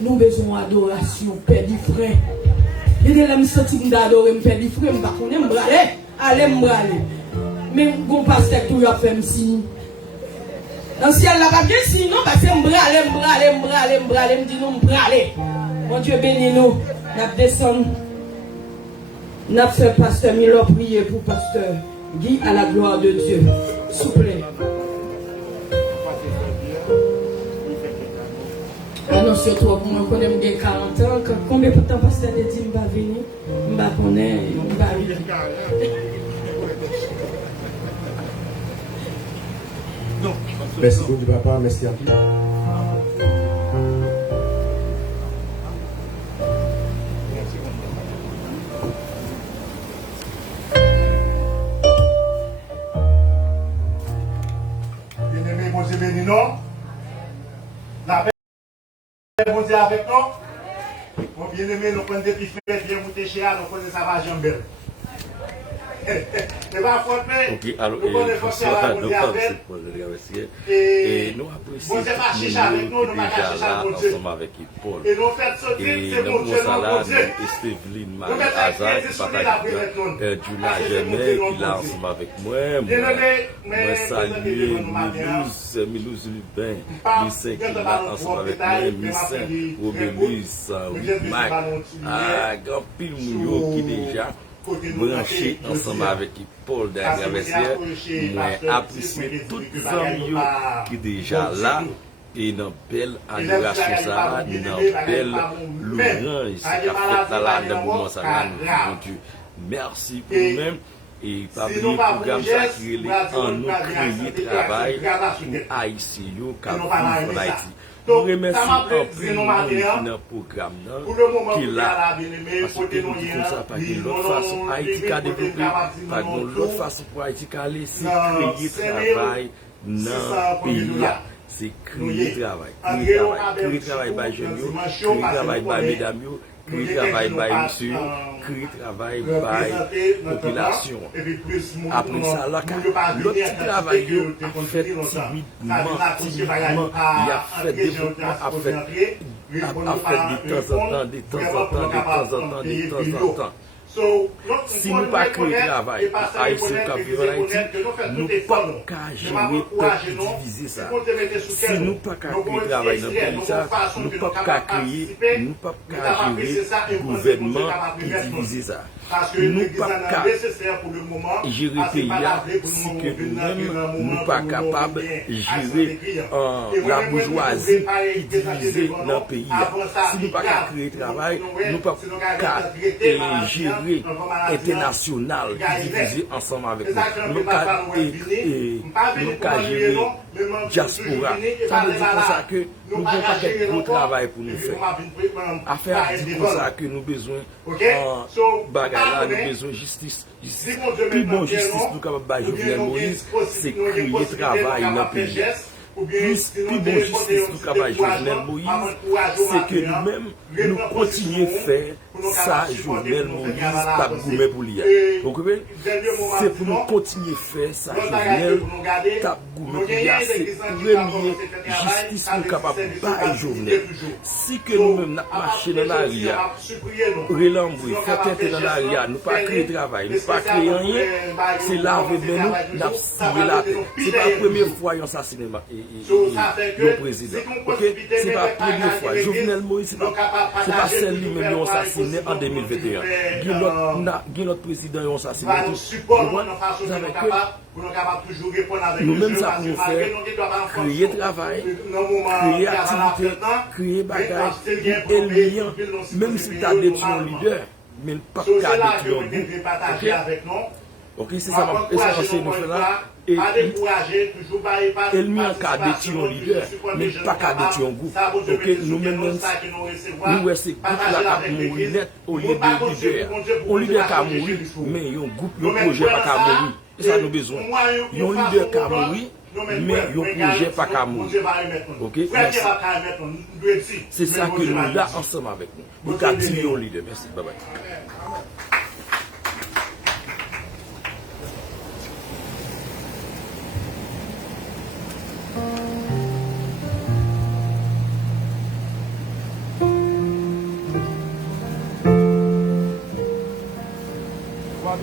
nous besoin d'adoration, Père du frère. Et de là, je me sens d'adorer, Père du frère, je ne sais pas qu'on aime braler. Allez, m'braler. Mais mon pasteur, tout a fait signe. Dans le ciel, là, pas bien signe, non, parce que m'braler, me dit non, m'braler. Mon Dieu bénis nous. Nous descendons. Nous fait pasteur Milo prier pour pasteur Guy à la gloire de Dieu. S'il vous plaît. Annoncez toi pour moi, je connais 40 ans. Combien de temps pasteur de dit que je vais venir? Je ne connais pas. Merci beaucoup, papa. Merci à toi. Bien-aimé, bon Dieu béni nous. La paix, bon Dieu avec nous. Mon bien-aimé, nous prenons des petits frères, bien monter chez nous, nous prenons ça va jambelle. C'est pas faute, mais alors, nous prenons force à la bon Dieu avec. Et nous apprécions bon Dieu va chercher avec nous, nous va chercher avec Dieu. Avec Paul. Et nous faisons sortir, c'est bon Dieu, non, bon Dieu. Et Stevelyne, Marie Hazard, qui partage Juna Germain, qui là ensemble avec moi. Moi, saluer Milouz Lubin, Lucien qui là ensemble avec moi, Lucien, Robélus, Mike, grand pile Mounio qui déjà branché ensemble avec Paul d'Agraversière. Moi, apprécier toutes les amis qui déjà là. Et dans belle adoration, ça, dans belle louange, c'est qu'a fait dans la moment, ça, mon Dieu. Merci pour nous-mêmes. Et pas oublier le programme ça qui est en nous créer travail pour Haïti, qui vivent en Haïti. Nous remercions en plus le programme qui est là. Parce que nous disons comme ça, pas d'une autre façon, Haïti a développé, pas d'une autre façon pour Haïti a laissé créer travail dans le pays. C'est créer travail. Créer travail par jeunes, créer travail par mesdames, créer travail par monsieur, créer travail par population. Après ça, l'autre travail a fait timidement, il a fait développement, a fait de temps en temps. Si nous ne pas créer travail, Haïti, nous ne pouvons pas gérer peuple diviser ça. Si nous ne pouvons pas créer travail dans le pays, nous ne pouvons pas créer, nous ne pouvons pas gérer gouvernement qui divise ça. Nous ne pouvons pas gérer le pays si que nous-mêmes nous ne sommes pas capables de gérer la bourgeoisie qui divise dans le pays. Si nous ne pouvons pas créer travail, nous ne pouvons pas gérer international qui divise ensemble avec nous. Nous pouvons gérer diaspora. Ça veut dire pour ça que nous n'avons pas de gros travail pour nous faire. Affaire dit pour ça que nous avons besoin de bagarre, nous avons besoin de justice. Plus bon justice nous sommes capables de Jovenel Moïse, c'est créer travail dans le pays. Plus bon justice nous capables de Jovenel Moïse, c'est que nous-mêmes, nous continuons à faire ça, Jovenel Moïse, pas gourmet pour l'IA. Vous comprenez? C'est pour nous continuer à faire ça, Jovenel, pas gourmet pour l'IA. C'est première justice nous capables de faire Jovenel. Si que nous-mêmes, nous marchons dans la RIA, relambouer, faire tête dans la RIA, nous pas créer travail, nous pas créer rien, c'est là avec nous, nous avons signé la paix. C'est pas la première fois qu'on assassine le président. C'est pas la première fois. Jovenel Moïse, c'est pas celle lui même qui a assassiné en 2021. Notre président a assassiné. Nous-mêmes, ça pour nous faire créer travail, créer activité, créer bagaille, et le lien, même si tu as détruit un leader, mais pas qu'à détruire un groupe. Ok, c'est ça, c'est nous faire là. Et lui, en cas détruire un leader, mais pas qu'à détruire un groupe. Ok, nous-mêmes, nous, c'est groupe là qui mourir net au lieu de leader. Un leader qui a mouru, mais il y a un groupe, un projet pas qu'à mourir. C'est ça nous besoin. Il y a un leader qui a mouru, mais il y a un projet pas qu'à mourir. Ok, merci. C'est ça que nous là ensemble avec nous. Nous avons dit un leader. Merci. Bye bye. Nous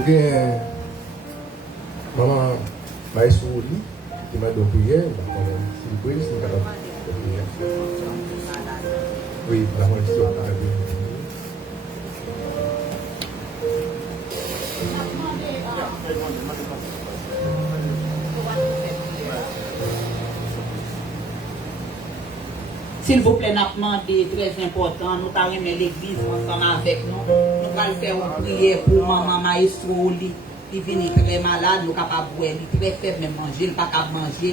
avons maman Maïsou qui m'a donné prière, si vous pouvez, oui, la maman S'il vous plaît, nous demandé très important, nous avons mis l'église ensemble avec nous. Nous allons faire une prière pour maman Maestro qui vient très malade, nous sommes capables de boire, il est très faible, mais manger, il n'est pas capable de manger.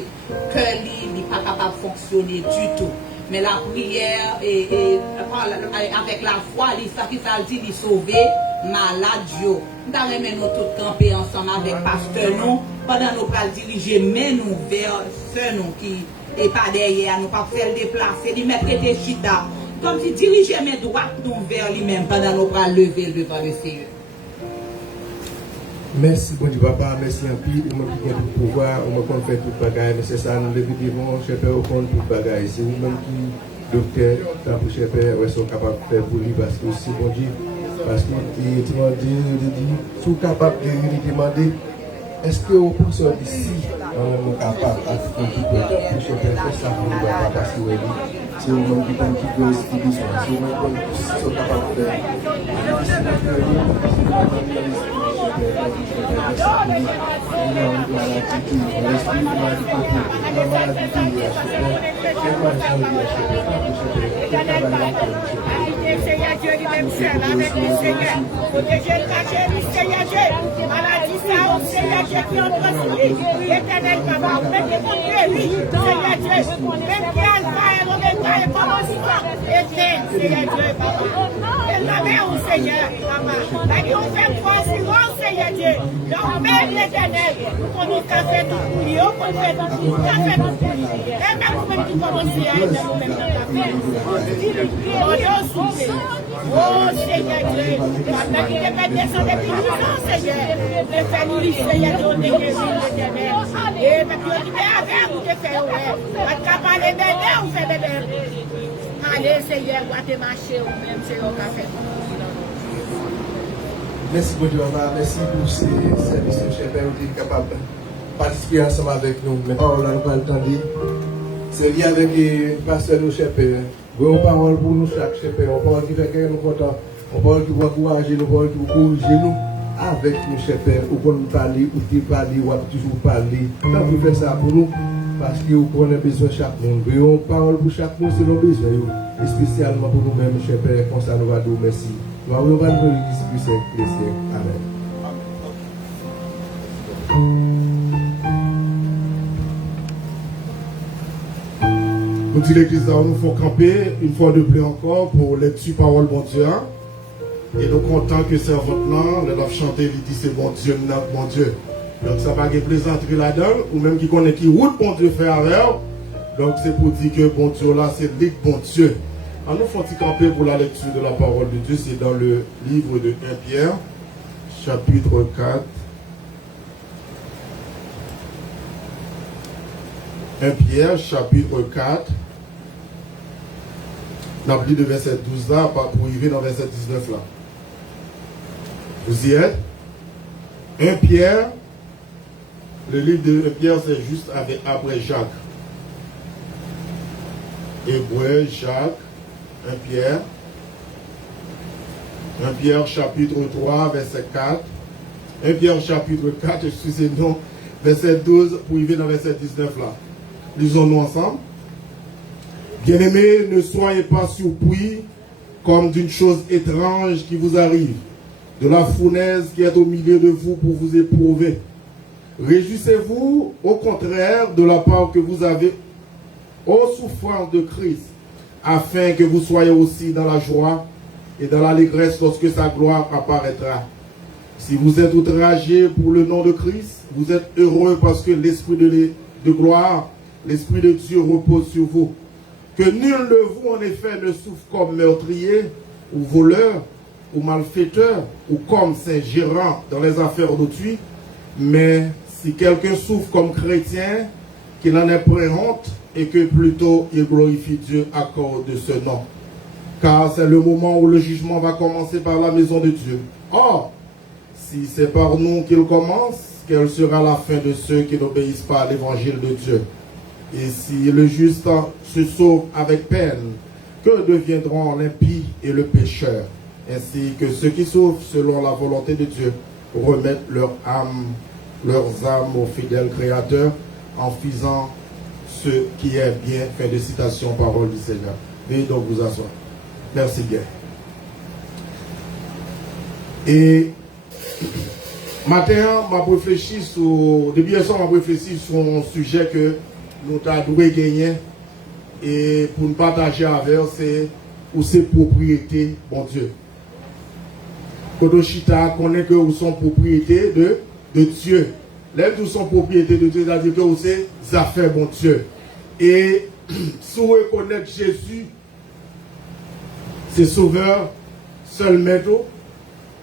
Cœur, il n'est pas capable de fonctionner du tout. Mais la prière, avec la foi, ça qui ça dit, il sauver malade. Nous allons tout camper ensemble avec le pasteur, nous, pendant nous allons diriger, mais nous vers ceux qui et pas derrière, nous pas faire le déplacer, lui mettre des chita. Comme si diriger mes droites nous vers lui-même pendant nous pas lever devant le Seigneur. Merci, bon Dieu, papa, merci un peu, on m'a dit pour pouvoir, on m'a fait tout le bagage, mais c'est ça, nous devons dire, je fais au fond tout le bagage. C'est nous-mêmes qui, docteur, pour cher père, sont capables de faire pour lui, parce que si bon Dieu, parce qu'il dit, sont capables de lui demander, est-ce que vous pensez d'ici, on est capable de faire un petit peu pour cher père, faire ça pour lui, parce que c'est vous-même qui avez un petit peu de besoin, c'est vous-même qui sont capables de faire. Seigneur Dieu, lui-même seul avec le Seigneur. Protéger le cachet du Seigneur Dieu. Maladie, ça, au Seigneur Dieu qui entre nous. Éternel Papa, vous mettez mon Dieu, oui. Seigneur Dieu, même qui a le pas et l'oméga et commencement. Éternel, Seigneur Dieu, Papa. Et la mère au Seigneur, Papa. La vie, on fait confiance, Seigneur Dieu. Donc, même l'éternel, qu'on nous a fait tout pour lui, qu'on fait tout pour lui, qu'on fait tout pour lui. Et même vous-même qui commencez à être nous-mêmes dans la paix. Oh Seigneur Dieu, pendant qu'il te met des ans depuis 12 ans, Seigneur, le famille, Seigneur, on est guéri, l'éternel. Et maintenant, on est avec vous, te fait ouais. Quand tu as parlé bébé, on fait bébé. Allez, Seigneur, doit te marcher, ou même, Seigneur, on a fait. Merci beaucoup, merci pour ces services que cher Père, vous êtes capable de participer ensemble avec nous. Mais paroles, nous pas le temps de dire. C'est lié avec le pasteur, nous, cher Père. Vous avez une parole pour nous, chaque cher Père. On parle qui fait que nous contents. On parle qui va encourager nous, on parle qui va corriger nous. Avec nous, cher Père, ou qu'on nous parle, ou qui parle, ou toujours parler. Quand vous faites ça pour nous, parce que vous avez besoin de chaque monde. Vous avez une parole pour chaque monde, c'est nos besoins. Et spécialement pour nous-mêmes, cher Père, comme ça nous va dire merci. Nous allons voir nous les siècles. Amen. Nous disons l'église, nous faut camper une fois de plus encore pour lecture parole bon Dieu. Et nous comptons que c'est votre nom, nous avons chanté, il dit c'est bon Dieu, notre bon Dieu. Donc ça va être plaisanterie là-dedans, ou même qui connaît qui route bon Dieu fait avec. Donc c'est pour dire que bon Dieu là, c'est le bon Dieu. Alors nous faut camper pour la lecture de la parole de Dieu, c'est dans le livre de 1 Pierre, chapitre 4. 1 Pierre, chapitre 4. On a pris de verset 12 là, pour arriver dans verset 19 là. Vous y êtes? 1 Pierre, le livre de 1 Pierre, c'est juste après Jacques. Hébreu, Jacques, 1 Pierre. 1 Pierre, chapitre 3, verset 4. 1 Pierre, chapitre 4, excusez-nous, verset 12, pour arriver dans verset 19 là. Lisons-nous ensemble. Bien-aimés, ne soyez pas surpris comme d'une chose étrange qui vous arrive, de la fournaise qui est au milieu de vous pour vous éprouver. Réjouissez-vous au contraire de la part que vous avez aux souffrances de Christ, afin que vous soyez aussi dans la joie et dans l'allégresse lorsque sa gloire apparaîtra. Si vous êtes outragés pour le nom de Christ, vous êtes heureux parce que l'esprit de gloire, l'Esprit de Dieu repose sur vous. Que nul de vous, en effet, ne souffre comme meurtrier, ou voleur, ou malfaiteur, ou comme s'ingérant dans les affaires d'autrui. Mais si quelqu'un souffre comme chrétien, qu'il en ait pas honte, et que plutôt il glorifie Dieu à cause de ce nom. Car c'est le moment où le jugement va commencer par la maison de Dieu. Or, si c'est par nous qu'il commence, quelle sera la fin de ceux qui n'obéissent pas à l'évangile de Dieu? Et si le juste se sauve avec peine, que deviendront l'impie et le pécheur? Ainsi que ceux qui sauvent selon la volonté de Dieu remettent leurs âmes au fidèle Créateur en faisant ce qui est bien. Fin de citation, parole du Seigneur. Veuillez donc vous asseoir. Merci bien. Et matin, depuis hier soir, je réfléchi sur un sujet que nous avons gagné et pour nous partager avec c'est où c'est propriété, bon Dieu. Kodoshita connaît que vous sont propriété de Dieu. Là, nous sommes propriété de Dieu, c'est-à-dire que vous c'est affaires, bon Dieu. Et si vous reconnaissez Jésus, c'est sauveur, seul maître.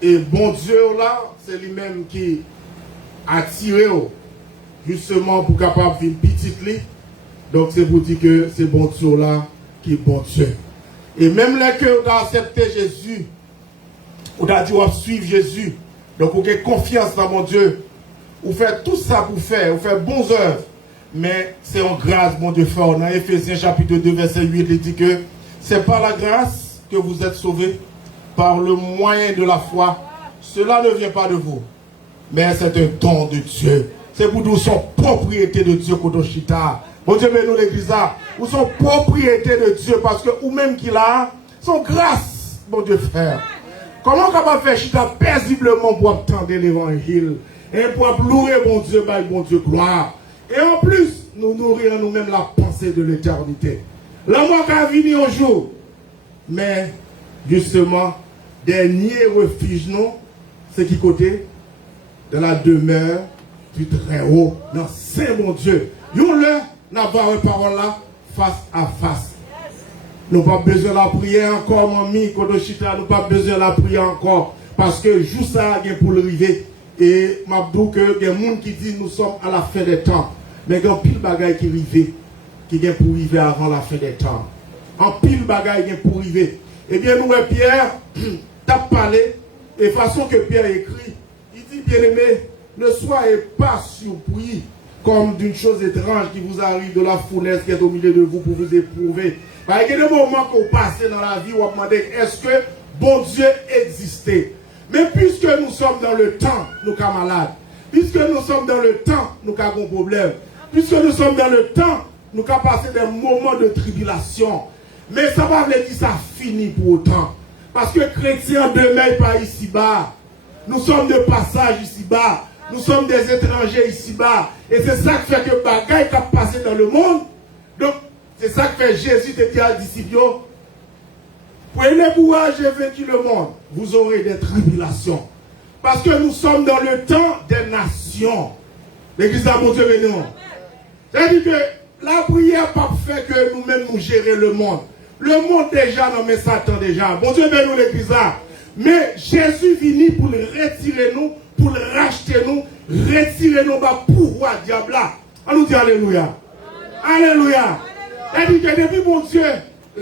Et bon Dieu là, c'est lui-même qui a tiré justement pour capable vivre petit lit. Donc c'est pour dire que c'est bon Dieu là qui est bon Dieu. Et même là que vous avez accepté Jésus, vous avez dit vous suivre Jésus. Donc vous avez confiance dans mon Dieu. Vous faites tout ça pour faire, vous faites bonnes œuvres. Mais c'est en grâce, mon Dieu fort. Dans Éphésiens chapitre 2, verset 8, il dit que c'est par la grâce que vous êtes sauvés, par le moyen de la foi. Cela ne vient pas de vous, mais c'est un don de Dieu. C'est pour nous sommes propriété de Dieu, Kodoshita. Bon Dieu, mais nous l'église là, nous sommes propriété de Dieu parce que ou même qu'il a, son grâce, mon Dieu frère. Comment on va faire chita paisiblement pour attendre l'évangile et pour louer mon Dieu, bon Dieu, gloire. Et en plus, nous nourrir nous-mêmes la pensée de l'éternité. La mort va venir un jour. Mais, justement, dernier refuge, non, c'est qui côté? De la demeure du très haut. Non, c'est mon Dieu. Nous le, n'avoir une parole là, face à face. Nous n'avons pas besoin de la prière encore, mamie, Kodoshita, nous n'avons pas besoin de la prière encore. Parce que, jour ça, il y a pour le river. Et, m'abdou que, il y a des gens qui disent, nous sommes à la fin des temps. Mais il y a pile bagaille qui rive, qui vient pour river avant la fin des temps. En pile bagaille vient pour river. Eh bien, nous, Pierre, t'as parlé, et façon que Pierre écrit, il dit, bien-aimé, ne soyez pas surpris comme d'une chose étrange qui vous arrive de la fournaise qui est au milieu de vous pour vous éprouver. Parce qu'il y a des moments qu'on passe dans la vie où on demande, est-ce que bon Dieu existait? Mais puisque nous sommes dans le temps, nous sommes malades. Puisque nous sommes dans le temps, nous avons des problèmes. Puisque nous sommes dans le temps, nous avons passé des moments de tribulation. Mais ça va veut dire ça finit pour autant. Parce que chrétiens demeurent pas ici-bas. Nous sommes de passage ici-bas. Nous sommes des étrangers ici-bas. Et c'est ça qui fait que bagaille qui a passé dans le monde. Donc, c'est ça qui fait Jésus te dit à disciples, prenez courage et vaincez le monde. Vous aurez des tribulations. Parce que nous sommes dans le temps des nations. L'église a monté nous. C'est-à-dire que la prière pas fait que nous-mêmes nous gérer le monde. Le monde déjà, non mais Satan déjà. Bon Dieu, nous l'église là. Mais Jésus venu pour le retirer nous, pour le racheter nous, retirer nous bas pouvoir diable là. On nous dit alléluia. Alléluia. C'est-à-dire que depuis mon Dieu,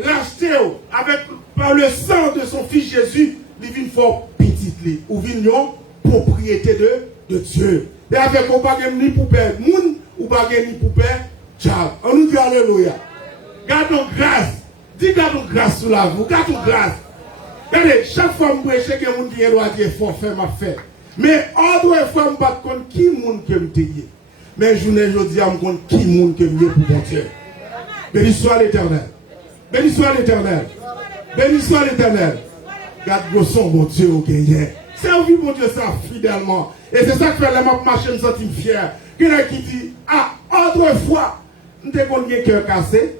racheté avec par le sang de son fils Jésus, il vient fort petit ou vient propriété de Dieu. Et avec on pas ni pour père moun ou pas ni pour père diable. On nous dit alléluia. Gardons grâce. Dis gardons grâce sous la vie. Gardons grâce. Regardez, chaque fois que je prêche, il y a des gens qui doivent dire forfait m'a fait. Mais ordre fois me pas contre qui monde que me téye. Mais je ne dis pas contre qui monde que me pour mon Dieu. Béni soit l'Éternel. Béni soit l'Éternel. Béni soit l'Éternel. Garde le son, mon Dieu, au gagné. Servis mon Dieu ça fidèlement. Et c'est ça que fait la marche, je me sens fier. Quelqu'un qui dit, ah, autrefois, nous avons un cœur cassé.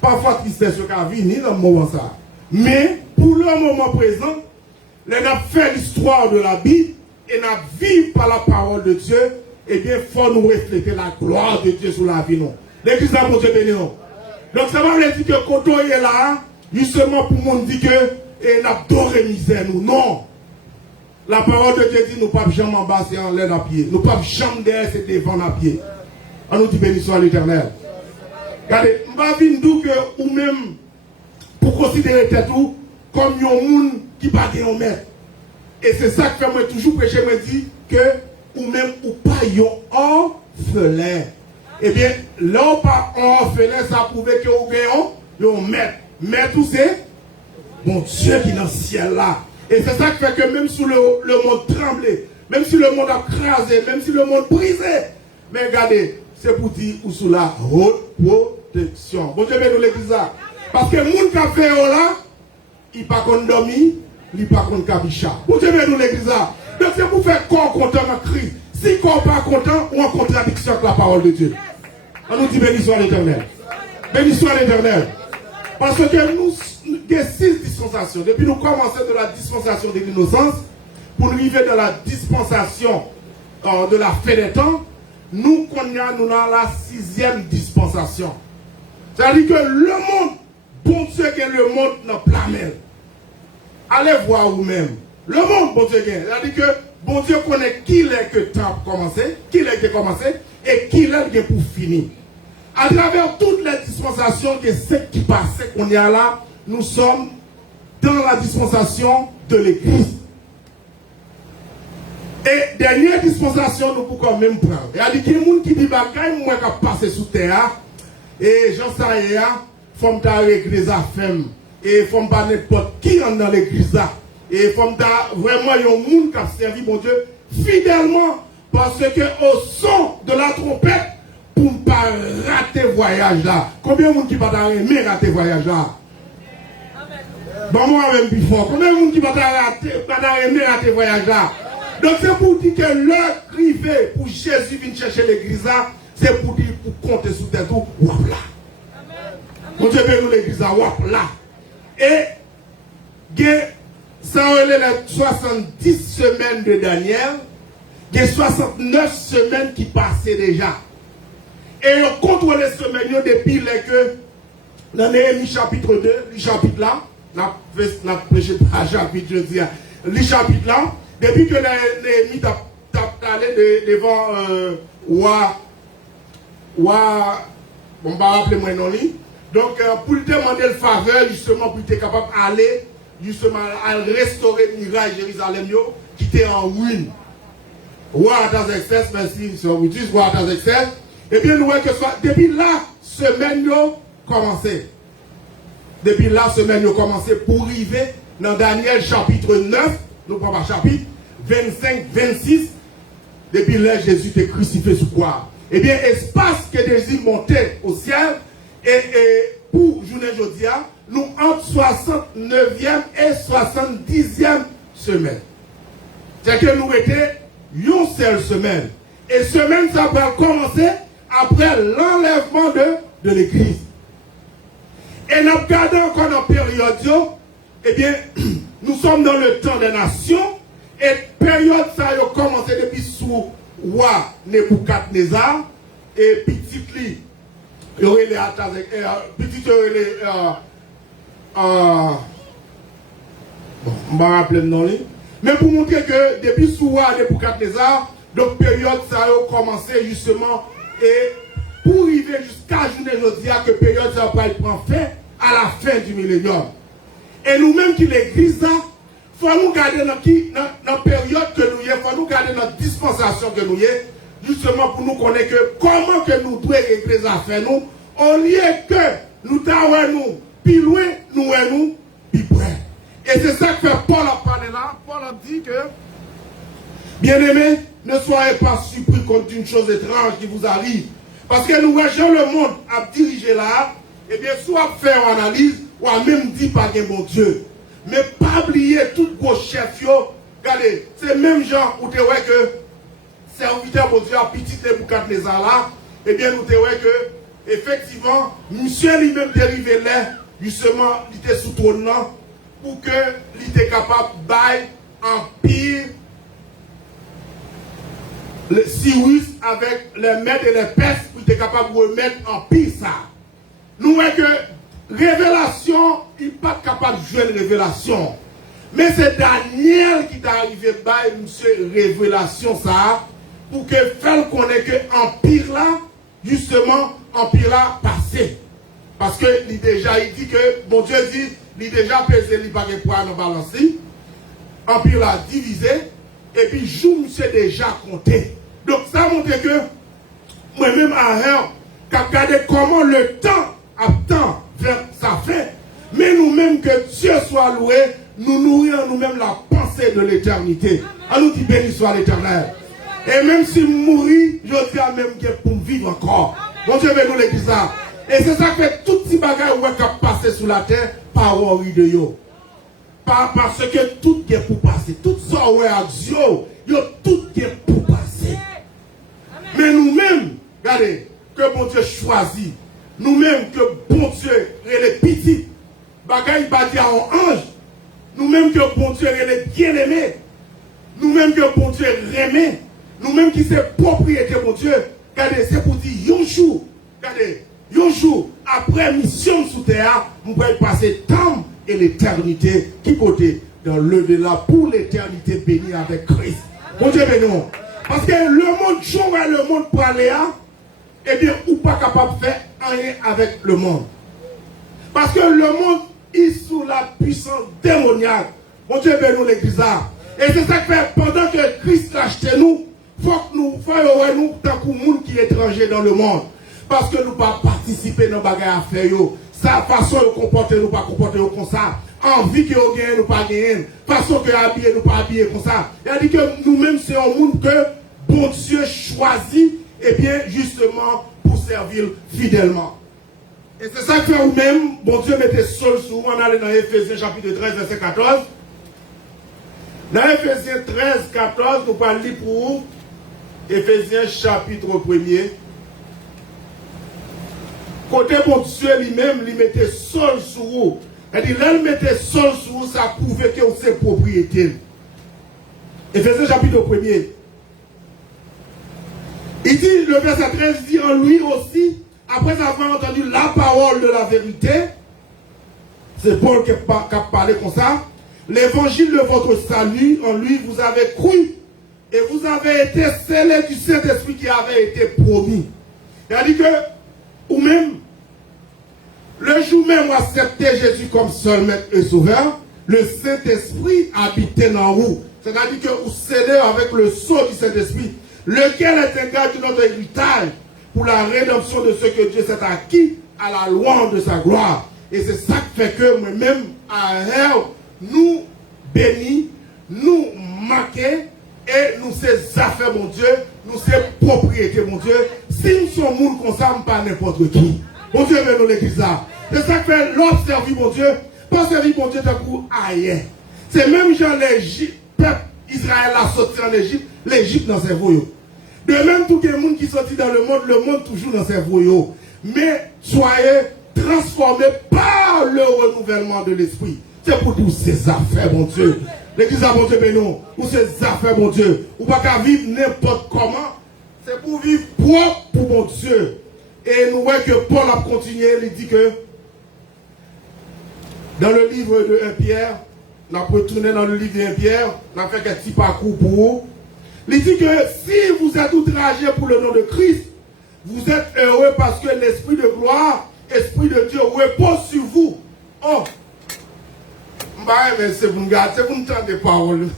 Parfois, tristesse qui a venu dans le moment ça. Mais, pour le moment présent, nous avons fait l'histoire de la Bible et nous vivons par la parole de Dieu. Eh bien, il faut nous refléter la gloire de Dieu sur la vie. L'église là, mon Dieu béni. Donc, ça va dire que quand on est là, justement, pour nous dire que nous avons adoré misère, nous. Non. La parole de Dieu dit, nous ne pouvons jamais embrasser en l'air à pied. Nous ne pouvons jamais derrière, c'est devant à pied. On nous dit béni soit l'Éternel. Regardez, je ne vais pas dire que ou même pour considérer tout comme un monde qui pas de maître. Et c'est ça que fait moi toujours prêcher, me dit que ou même ou pas un orphelin. Eh bien, là ou pas un orphelin, ça prouve que vous gagnez un maître. Maître tout c'est mon Dieu qui est dans le ciel là. Et c'est ça qui fait que même si le monde tremblait, même si le monde a crasé, même si le monde brisé, mais regardez, c'est pour dire ou sous la haute protection. Bon Dieu, nous l'église là. Parce que le monde qui a fait là, il n'a pas dormi, il n'a pas capicha. Bon Dieu, nous l'église là. Donc c'est pour faire corps content en crise. Si corps pas content, ou en contradiction avec la parole de Dieu. On nous dit béni soit l'Éternel. Béni soit l'Éternel. Parce que nous, il y a 6 dispensations. Depuis nous commençons de la dispensation de l'innocence, pour nous arriver dans la dispensation de la fin des temps, nous avons la 6e dispensation. C'est-à-dire que le monde, bon Dieu, que le monde n'a pas même. Allez voir vous-même. Le monde, bon Dieu, c'est-à-dire que bon Dieu connaît qui est que temps commencé, qui est qui commencé, et qui est qui pour finir. À travers toutes les dispensations que c'est qui passent, qu'on y a là, nous sommes dans la dispensation de l'Église. Et dernière dispensation, nous pouvons quand même prendre. Il y a des gens qui disent que moi qui passe sous terre, et j'en sais rien, il faut que l'Église a fait, et il faut pas n'importe qui dans l'Église. Et il faut vraiment un monde qui a servi mon Dieu fidèlement, parce que au son de la trompette, pour ne pas rater le voyage là. Combien de monde qui va aimer rater le voyage là? Bon, moi même plus fort. Combien de monde qui va aimer rater le voyage là? Donc c'est pour dire que l'heure privée pour Jésus venir chercher l'église là, c'est pour dire pour compter sous tes tout, wap là. Mon Dieu veut nous l'église là, wap là. Et ça a les 70 semaines de Daniel, il y a 69 semaines qui passaient déjà. Et on contrôle les semaines depuis que dans Néhémie chapitre 2, le chapitre là, n'a prêché pas chapitre, je dis, le chapitre là, depuis que Néhémie t'a allé devant on va rappeler moi non lui. Donc pour lui demander le faveur justement pour être capable d'aller justement à restaurer le miracle Jérusalem qui était en ruine. Roi Artaxerxès, merci, sur vous dites roi Artaxerxès. Et bien, nous voyons que depuis la semaine commencé. Depuis la semaine commencé pour arriver dans Daniel chapitre 9, nous prenons chapitre 25, 26. Depuis là, Jésus était crucifié sous croix. Et bien, espace que Jésus montait au ciel, et pour journée aujourd'hui, nous entre 69e et 70e semaine. C'est que nous étions une seule semaine. Et semaine, ça va commencer après l'enlèvement de l'église. Et nous regardons encore dans la période, eh bien, nous sommes dans le temps des nations, et période ça a commencé depuis sous roi Nebuchadnezzar, et petit lit, il y aurait les petit on va rappeler le nom. Mais pour montrer que depuis sous roi Nebuchadnezzar, donc période ça a commencé justement, et pour arriver jusqu'à journée aujourd'hui, que période ça va prendre fin à la fin du millénium. Et nous-mêmes qui l'église là, il faut nous garder dans la période que nous y est, il faut nous garder dans la dispensation que nous y est, justement pour nous connaître que comment que nous devons régler les affaires nous, au lieu que nous t'avons nous, puis loin nous, puis près. Et c'est ça que Paul a parlé là. Paul a dit que, bien-aimés, ne soyez pas surpris contre une chose étrange qui vous arrive. Parce que nous voyons le monde à diriger là, et bien soit faire une analyse, ou à même dire par mon Dieu. Mais pas oublier tout vos chefs, regardez, c'est même gens où tu vois que serviteur mon Dieu a petit Nebuchadnezzar là, et bien nous te vois que effectivement, monsieur lui-même dérivé là, justement, il était sous trône là, pour que il était capable de bailler empire le Cyrus avec les Mèdes et les Perses, pour être capable de remettre en pire ça. Nous voyons que révélation, il n'est pas capable de jouer une révélation. Mais c'est Daniel qui est arrivé à une révélation ça, pour que faire connaître que empire là, justement, empire là passé. Parce que il dit que, bon Dieu dit, il déjà pesé, il pas de poids dans balancer. Empire là divisé, et puis jour c'est déjà compté. Donc ça montre que, moi-même à rien, qu'à regarder comment le temps attend vers sa fin, mais nous-mêmes que Dieu soit loué, nous nourrir nous-mêmes la pensée de l'éternité. À nous dit béni soit l'Éternel. Et même si mourir, je dis à même que pour vivre encore. Bon Dieu veut nous l'église ça. Et c'est ça que fait tout petit bagage qui a passé sur la terre par worry de yo. Parce que tout est pour passer. Tout ça ouais à Dieu, yo tout est pour passer. Mais nous-mêmes, regardez, que bon Dieu choisit. Nous-mêmes que bon Dieu est petit. Bagay pas dire en ange. Nous-mêmes que bon Dieu est bien-aimé. Nous-mêmes que bon Dieu aimé. Nous-mêmes qui sommes propriété bon Dieu. Regardez, c'est pour dire un jour. Regardez, un jour, après mission sous terre, nous pouvons passer temps et l'éternité qui côté dans l'au-delà pour l'éternité bénie avec Christ. Bon Dieu béni. Parce que le monde joue et le monde pour aller à, eh bien, ou pas capable de faire rien avec le monde. Parce que le monde est sous la puissance démoniaque. Bon Dieu béni l'église. Et c'est ça que fait, pendant que Christ a acheté nous, faut que nous fassions nous tant que monde qui est étranger dans le monde. Parce que nous ne pas participer dans les bagages à faire. Sa façon de comporter, nous pas comporter comme ça. Envie que nous gagnons, nous pas gagner. Façon que habiller, nous pas habiller comme ça. Il a dit que nous-mêmes, c'est un monde que bon Dieu choisit, et bien, justement, pour servir fidèlement. Et c'est ça que nous-mêmes, bon Dieu mettait seul sur nous. On allait dans Éphésiens chapitre 13, verset 14. Dans Éphésiens 13, 14, nous parlons pour vous. Éphésiens chapitre 1er. Côté bon Dieu lui-même, il mettait sol sur vous. Et dit, là, il mettait sol sur vous, ça prouvait que c'est propriété. Éphésiens chapitre 1er. Il dit, le verset 13 dit, en lui aussi, après avoir entendu la parole de la vérité, c'est Paul qui a parlé comme ça, l'évangile de votre salut, en lui, vous avez cru, et vous avez été scellés du Saint-Esprit qui avait été promis. Il a dit que, ou même, le jour même où accepter Jésus comme seul maître et sauveur, le Saint-Esprit habitait dans vous. C'est-à-dire que vous scellez avec le sceau du Saint-Esprit, lequel est un gage de notre héritage pour la rédemption de ce que Dieu s'est acquis à la louange de sa gloire. Et c'est ça qui fait que moi-même, à elle, nous bénis, nous marqués, et nous ces affaires, mon Dieu, nous ces propriétés, mon Dieu. Si nous sommes monde comme ça, pas n'importe qui. Mon Dieu, veut nous l'église là. C'est ça que fait l'autre servir, mon Dieu. Pas servir, mon Dieu, d'un coup, ailleurs. C'est même genre l'Égypte, peuple Israël a sorti en Égypte, l'Égypte dans ses voyous. De même, tout le monde qui sortit dans le monde toujours dans ses voyous. Mais soyez transformés par le renouvellement de l'esprit. C'est pour tous ces affaires, mon Dieu. L'église à mon Dieu, mais non. Ou ces affaires, mon Dieu. Ou pas qu'à vivre n'importe comment. C'est pour vivre propre pour mon Dieu. Et nous voyons que Paul a continué, il dit que dans le livre de 1 Pierre, on a retourné dans le livre de 1 Pierre, on a fait un petit parcours pour vous. Il dit que si vous êtes outragés pour le nom de Christ, vous êtes heureux parce que l'Esprit de gloire, Esprit de Dieu repose sur vous. Oh! Mais c'est vous me gardez, vous me tendez parole.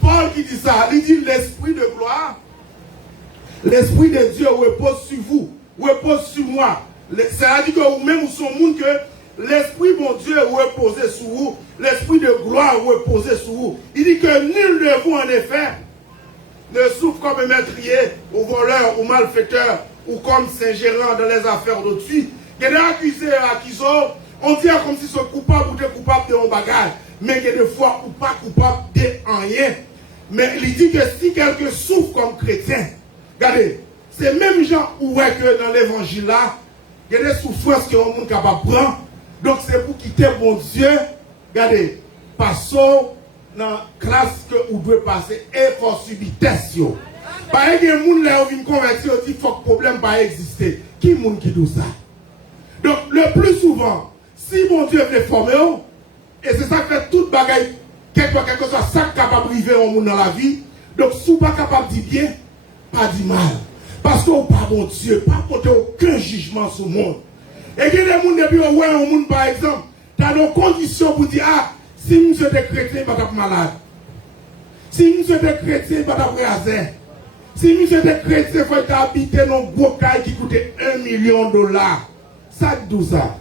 Paul qui dit ça, il dit l'Esprit de gloire, l'Esprit de Dieu repose sur vous, repose sur moi. C'est-à-dire que vous-même, vous sommes monde que l'Esprit, mon Dieu, reposait sur vous, l'Esprit de gloire reposait sur vous. Il dit que nul de vous, en effet, ne souffre comme un meurtrier, ou voleur, ou malfaiteur, ou comme s'ingérant dans les affaires d'autrui. Il y a des accusés et accusés, on dit comme si sont coupables ou des coupables de un bagage, mais que des fois, ou pas coupables de rien. Mais il dit que si quelqu'un souffre comme chrétien, regardez, c'est même gens où est que dans l'évangile là, il y a des souffrances que l'on est capable de prendre. Donc c'est pour quitter mon Dieu, regardez, passons dans la classe que vous devez passer et pour subir test. Par exemple, il y a des gens là qui viennent convertir, il dit qu'il faut que le problème pas exister. Qui est le monde qui dit ça? Donc le plus souvent, si mon Dieu veut former, et c'est ça que fait toute bagaille, quelque chose ça capable de vivre au monde dans la vie. Donc si vous n'êtes pas capable de dire bien, pas du mal. Parce que pas bon Dieu, pas porter aucun jugement sur le monde. Et il y a des gens depuis ouais, un monde par exemple, tu as des conditions pour dire, ah, si monsieur est chrétien, il va être malade. Si monsieur est chrétien, il va être rasé. Si monsieur est chrétien, il faut habiter dans un gros caille qui coûte $1 million. Ça dit tout ça.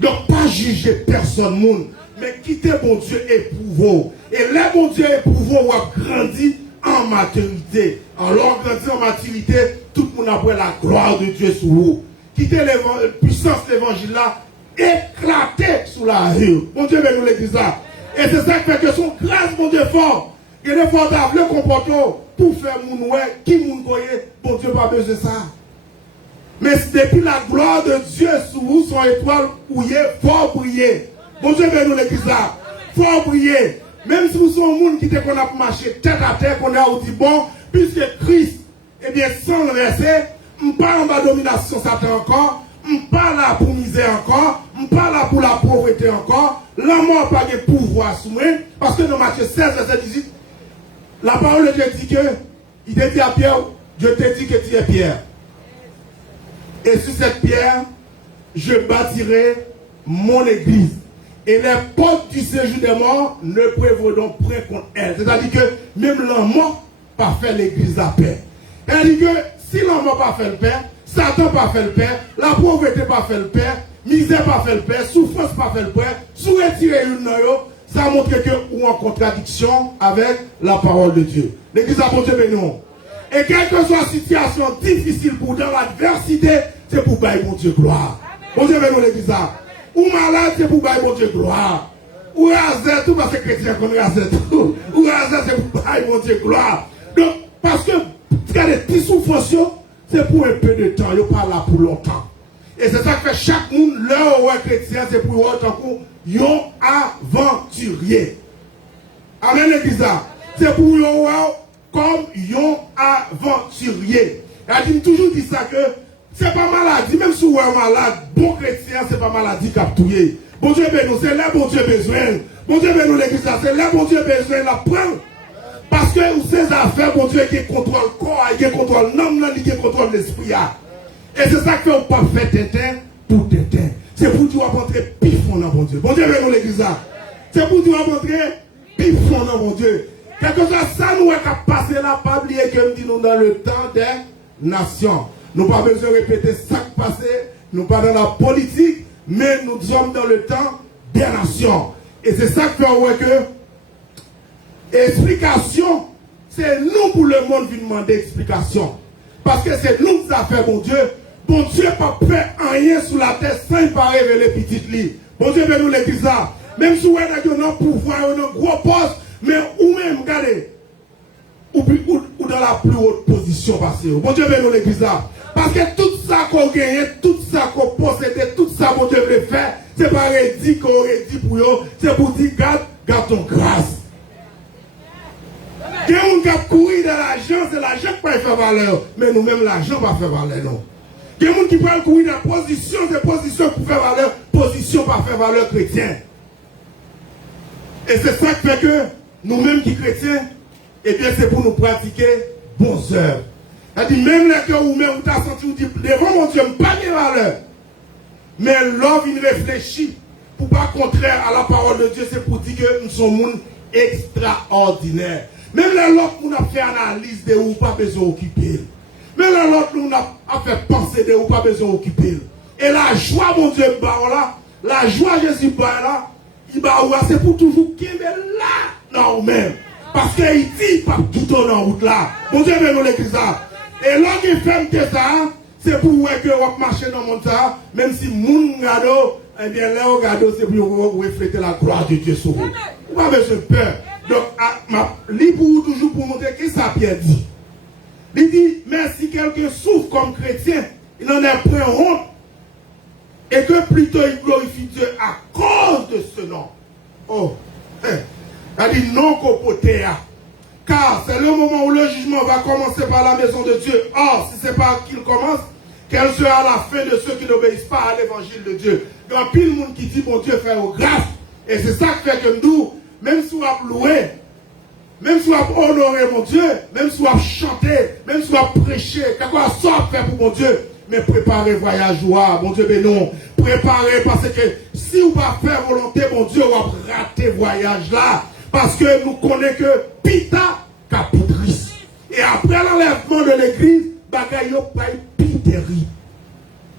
Donc, pas juger personne, monde, mais quitter bon Dieu éprouvé. Et là, bon Dieu éprouvé, on a grandi en maturité. Alors, grandi en maturité, tout le monde a pris la gloire de Dieu sur vous. Quitter la puissance de l'évangile là, éclater sous la rue. Mon Dieu, nous l'église là. Et c'est ça qui fait que son grâce, mon Dieu, fort. Il est fort d'avoir le comportement pour faire mon ouais, qui mon goye, bon Dieu, pas besoin de ça. Mais depuis la gloire de Dieu sur vous, son étoile bouillée, fort briller. Bon Dieu, nous l'église là. Fort briller. Même si vous êtes un monde qui qu'on a marché tête à tête, qu'on a dit bon, puisque Christ, eh bien, sans le verset, on parle en bas domination Satan encore, on parle là pour misère encore, on parle là pour la pauvreté encore, la mort n'a pas de pouvoir sur moi, parce que dans Matthieu 16, verset 18, la parole de Dieu dit que, il te dit à Pierre, Dieu te dit que tu es Pierre. Et sur cette pierre, je bâtirai mon église. Et les portes du séjour des morts ne prévaudront point contre elle. C'est-à-dire que même la mort pas fait l'église à paix. C'est-à-dire que si la mort pas fait le paix, Satan pas fait le paix, la pauvreté pas fait le paix, misère pas fait le paix, souffrance pas fait le paix, sous retirer une ça montre que ou en contradiction avec la parole de Dieu. L'église a porté bénon. Et quelle que soit la situation difficile pour dans l'adversité, c'est pour bailler mon Dieu gloire. Bon Dieu bénon l'église. Ou malade, c'est pour bailler mon Dieu gloire. Ou rasé tout parce que chrétien qu'on rasé tout. Ou rasé, c'est pour bailler mon Dieu gloire. Donc, parce que il y a des petits souffrances, c'est pour un peu de temps, il n'est pas là pour longtemps. Et c'est ça que fait chaque monde, leur chrétien, c'est pour autant un aventurier. Amen, l'église. C'est pour comme un aventurier. Elle dit toujours dit ça que c'est pas maladie, même si vous êtes malade, bon chrétien, c'est pas maladie capturée. Bon Dieu béni, c'est là bon Dieu besoin. Bon Dieu béni l'église, c'est là bon Dieu besoin la prendre. Parce que ces affaires, bon Dieu, qui contrôle le corps, qui contrôle l'âme, qui contrôle l'esprit. Et c'est ça que vous ne pouvez pas faire tétin pour tétin. C'est pour dire qu'on va rentrer pifon dans bon Dieu. Bon Dieu béni l'église. C'est pour dire qu'on va rentrer pifon dans bon Dieu. Quelque chose ça nous a passé là, pas oublier que nous disons dans le temps des nations. Nous n'avons pas besoin de répéter ça qui passé, nous pas dans la politique, mais nous sommes dans le temps des nations. Et c'est ça qui fait que explication, c'est nous pour le monde qui demander explication. Parce que c'est nous qui avons fait, bon Dieu. Bon Dieu n'a pas fait rien sur la terre sans il pas révéler petit lit. Bon Dieu veut nous l'église. Même si vous avez un pouvoir, un gros poste, mais ou même, regardez, ou dans la plus haute position passée. Bon Dieu veut nous l'église. Parce que tout ça qu'on gagne, tout ça qu'on possède, tout ça qu'on devrait faire, c'est pas rédit qu'on rédit pour eux, c'est pour dire, garde ton grâce. Quand on a couru de l'argent, c'est l'argent qui peut faire valeur. Mais nous-mêmes, l'argent va faire valeur, non. Quand on qui peut courir de la position, c'est position pour faire valeur, position pour faire valeur chrétienne. Et c'est ça qui fait que nous-mêmes qui chrétiens, eh bien, c'est pour nous pratiquer bonnes œuvres. C'est-à-dire, même les cœurs ou même vous t'as senti, vous dites, devant mon Dieu, je n'ai pas de valeur. Mais l'homme, il réfléchit pour pas contraire à la parole de Dieu, c'est pour dire que nous sommes un monde extraordinaire. Même l'autre, nous avons fait analyse de où pas besoin d'occuper. Même l'autre, nous avons fait penser de où pas besoin d'occuper. Et la joie, mon Dieu, là, la joie Jésus, là, c'est pour toujours qu'il est là, non, même. Parce qu'il dit, pas tout dans la route là. Mon Dieu, nous l'église là. Et là, il fait que ça, c'est pour que vous marchez dans le monde ça, même si moun gado, eh bien, là, gado, c'est pour refléter la gloire de Dieu sur vous. Vous n'avez pas peur. Donc, il pour toujours pour montrer que ça Pierre dit. Il dit, mais si quelqu'un souffre comme chrétien, il n'en a point honte. Et que plutôt il glorifie Dieu à cause de ce nom. Oh, il dit non copotéa. Car c'est le moment où le jugement va commencer par la maison de Dieu. Or, si c'est par qu'il commence, quelle sera la fin de ceux qui n'obéissent pas à l'évangile de Dieu. Il y a pile de monde qui dit, bon Dieu, fait au grâce. Et c'est ça qui fait que nous, même si on a loué, même si on honorer mon Dieu, même si on chanter, même si on prêcher, quoi ça faire pour mon Dieu, mais préparer voyage, mon Dieu, mais non, préparer parce que si on va faire volonté, mon Dieu, on va rater voyage là, parce que nous connaissons que Pita capoudris. Et après l'enlèvement de l'église, bagaille pas piteri.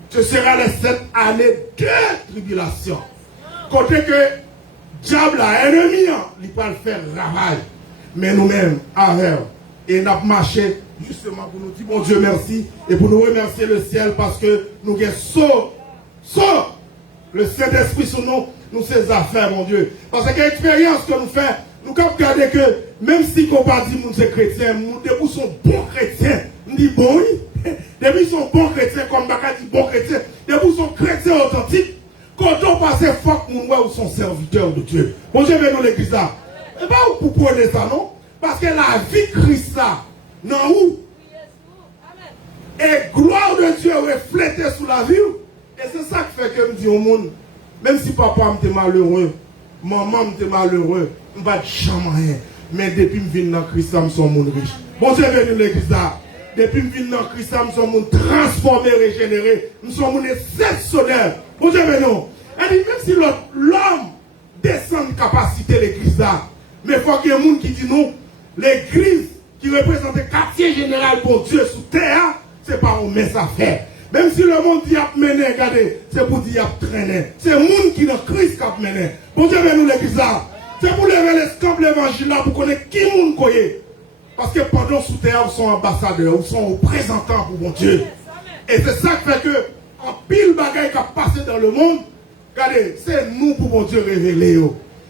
Ce sera les 7 années de tribulation. Côté que diable a ennemi, il va le faire ravage. Mais nous-mêmes, avec, et nous avons marché justement pour nous dire, bon Dieu, merci, et pour nous remercier le ciel parce que nous avons le Saint-Esprit sur nous ces affaires, mon Dieu. Parce que l'expérience que nous faisons, nous avons regardé que même si on va dire que nous sommes chrétiens, nous sommes bons chrétiens, nous disons bon, oui, depuis nous sommes bons chrétiens, comme Baka dit bons chrétiens, depuis nous sommes chrétiens authentiques, quand on passe, il faut que nous sommes serviteurs de Dieu. Bon Dieu, nous l'église là. Et pas pour prôner ça, non? Parce que la vie de Christ là, non où? Et gloire de Dieu reflétée sous la vie. Et c'est ça qui fait que je dis au monde, même si papa m'était malheureux, maman m'était malheureux, je ne vais jamais rien. Mais depuis que je viens dans Christ, je suis un monde riche. Bon Dieu, venu l'église là. Depuis que je viens dans Christ, je suis un monde transformé, régénéré. Nous sommes un monde exceptionnel. Bon Dieu, venu. Et même si l'homme descend de capacité l'église là, mais il faut qu'il y ait un monde qui dit non, l'église qui représente le quartier général pour Dieu sous terre, c'est pas un messe à faire. Même si le monde dit à mener, regardez, c'est pour dire à traîner. C'est le monde qui est dans Christ qui a mené. Bon Dieu, nous l'église là. C'est pour lever les scamps l'évangile là, pour connaître qui monde connaît. Parce que pendant sous terre, ils sont ambassadeurs, ils sont représentants pour mon Dieu. Et c'est ça qui fait que, en pile bagaille qui a passé dans le monde, regardez, c'est nous pour mon Dieu révéler.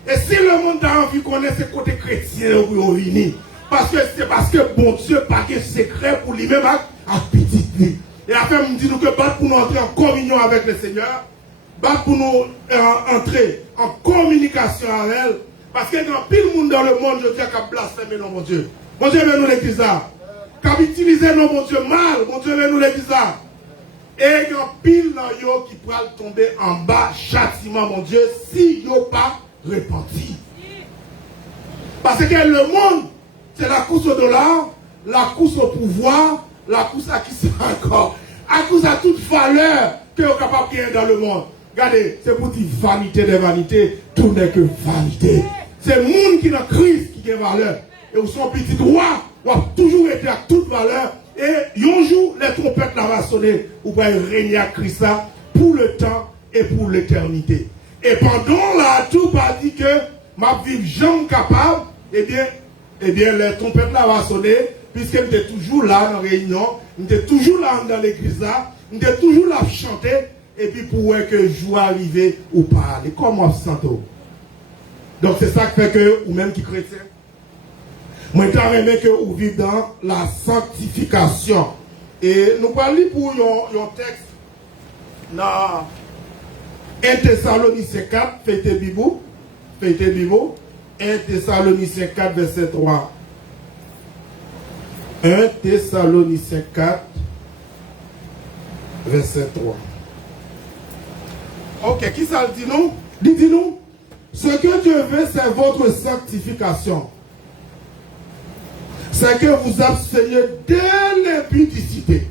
Et si le monde a envie de connaître ce côté chrétien, vous unis. Parce que c'est parce que bon Dieu n'a pas de secret pour lui-même à petit lui. Et après, on dit que battre pour nous entrer en communion avec le Seigneur, battre pour nous entrer en communication avec elle. Parce qu'il y a pile monde dans le monde, je dis, qui a blasphémé mon Dieu. Mon Dieu, veut nous l'église là. Qui a utilisé mon Dieu mal, mon Dieu, veut nous l'église là. Et il y a pile dans yo qui pourra tomber en bas, châtiment, mon Dieu, si yo pas repenti. Parce que le monde, c'est la course au dollar, la course au pouvoir, la course à qui c'est encore, à cause à toute valeur que vous êtes capable de gagner dans le monde. Regardez, c'est pour dire vanité des vanités, tout n'est que vanité. C'est le monde qui est dans Christ qui a valeur. Et vous sont petits rois, vous avez toujours été à toute valeur. Et un jour, les trompettes là va sonner, vous pouvez régner à Christ pour le temps et pour l'éternité. Et pendant là, tout va dire que ma vie jamais capable, eh bien, les trompettes là va sonner, puisque j'étais toujours là dans la réunion, j'étais toujours là dans l'église là, j'étais toujours là pour chanter, et puis pour voir que je vais arriver ou pas. Comment vous sentez? Donc c'est ça qui fait que, ou même qui chrétien, moi je aimé que vous vivez dans la sanctification. Et nous parlons pour un texte dans 1 Thessaloniciens 4, faites Bible, 1 Thessaloniciens 4, verset 3. 1 Thessaloniciens 4, verset 3. Ok, qui ça dit nous? Dis-nous, ce que Dieu veut, c'est votre sanctification. C'est que vous absteniez de l'impudicité.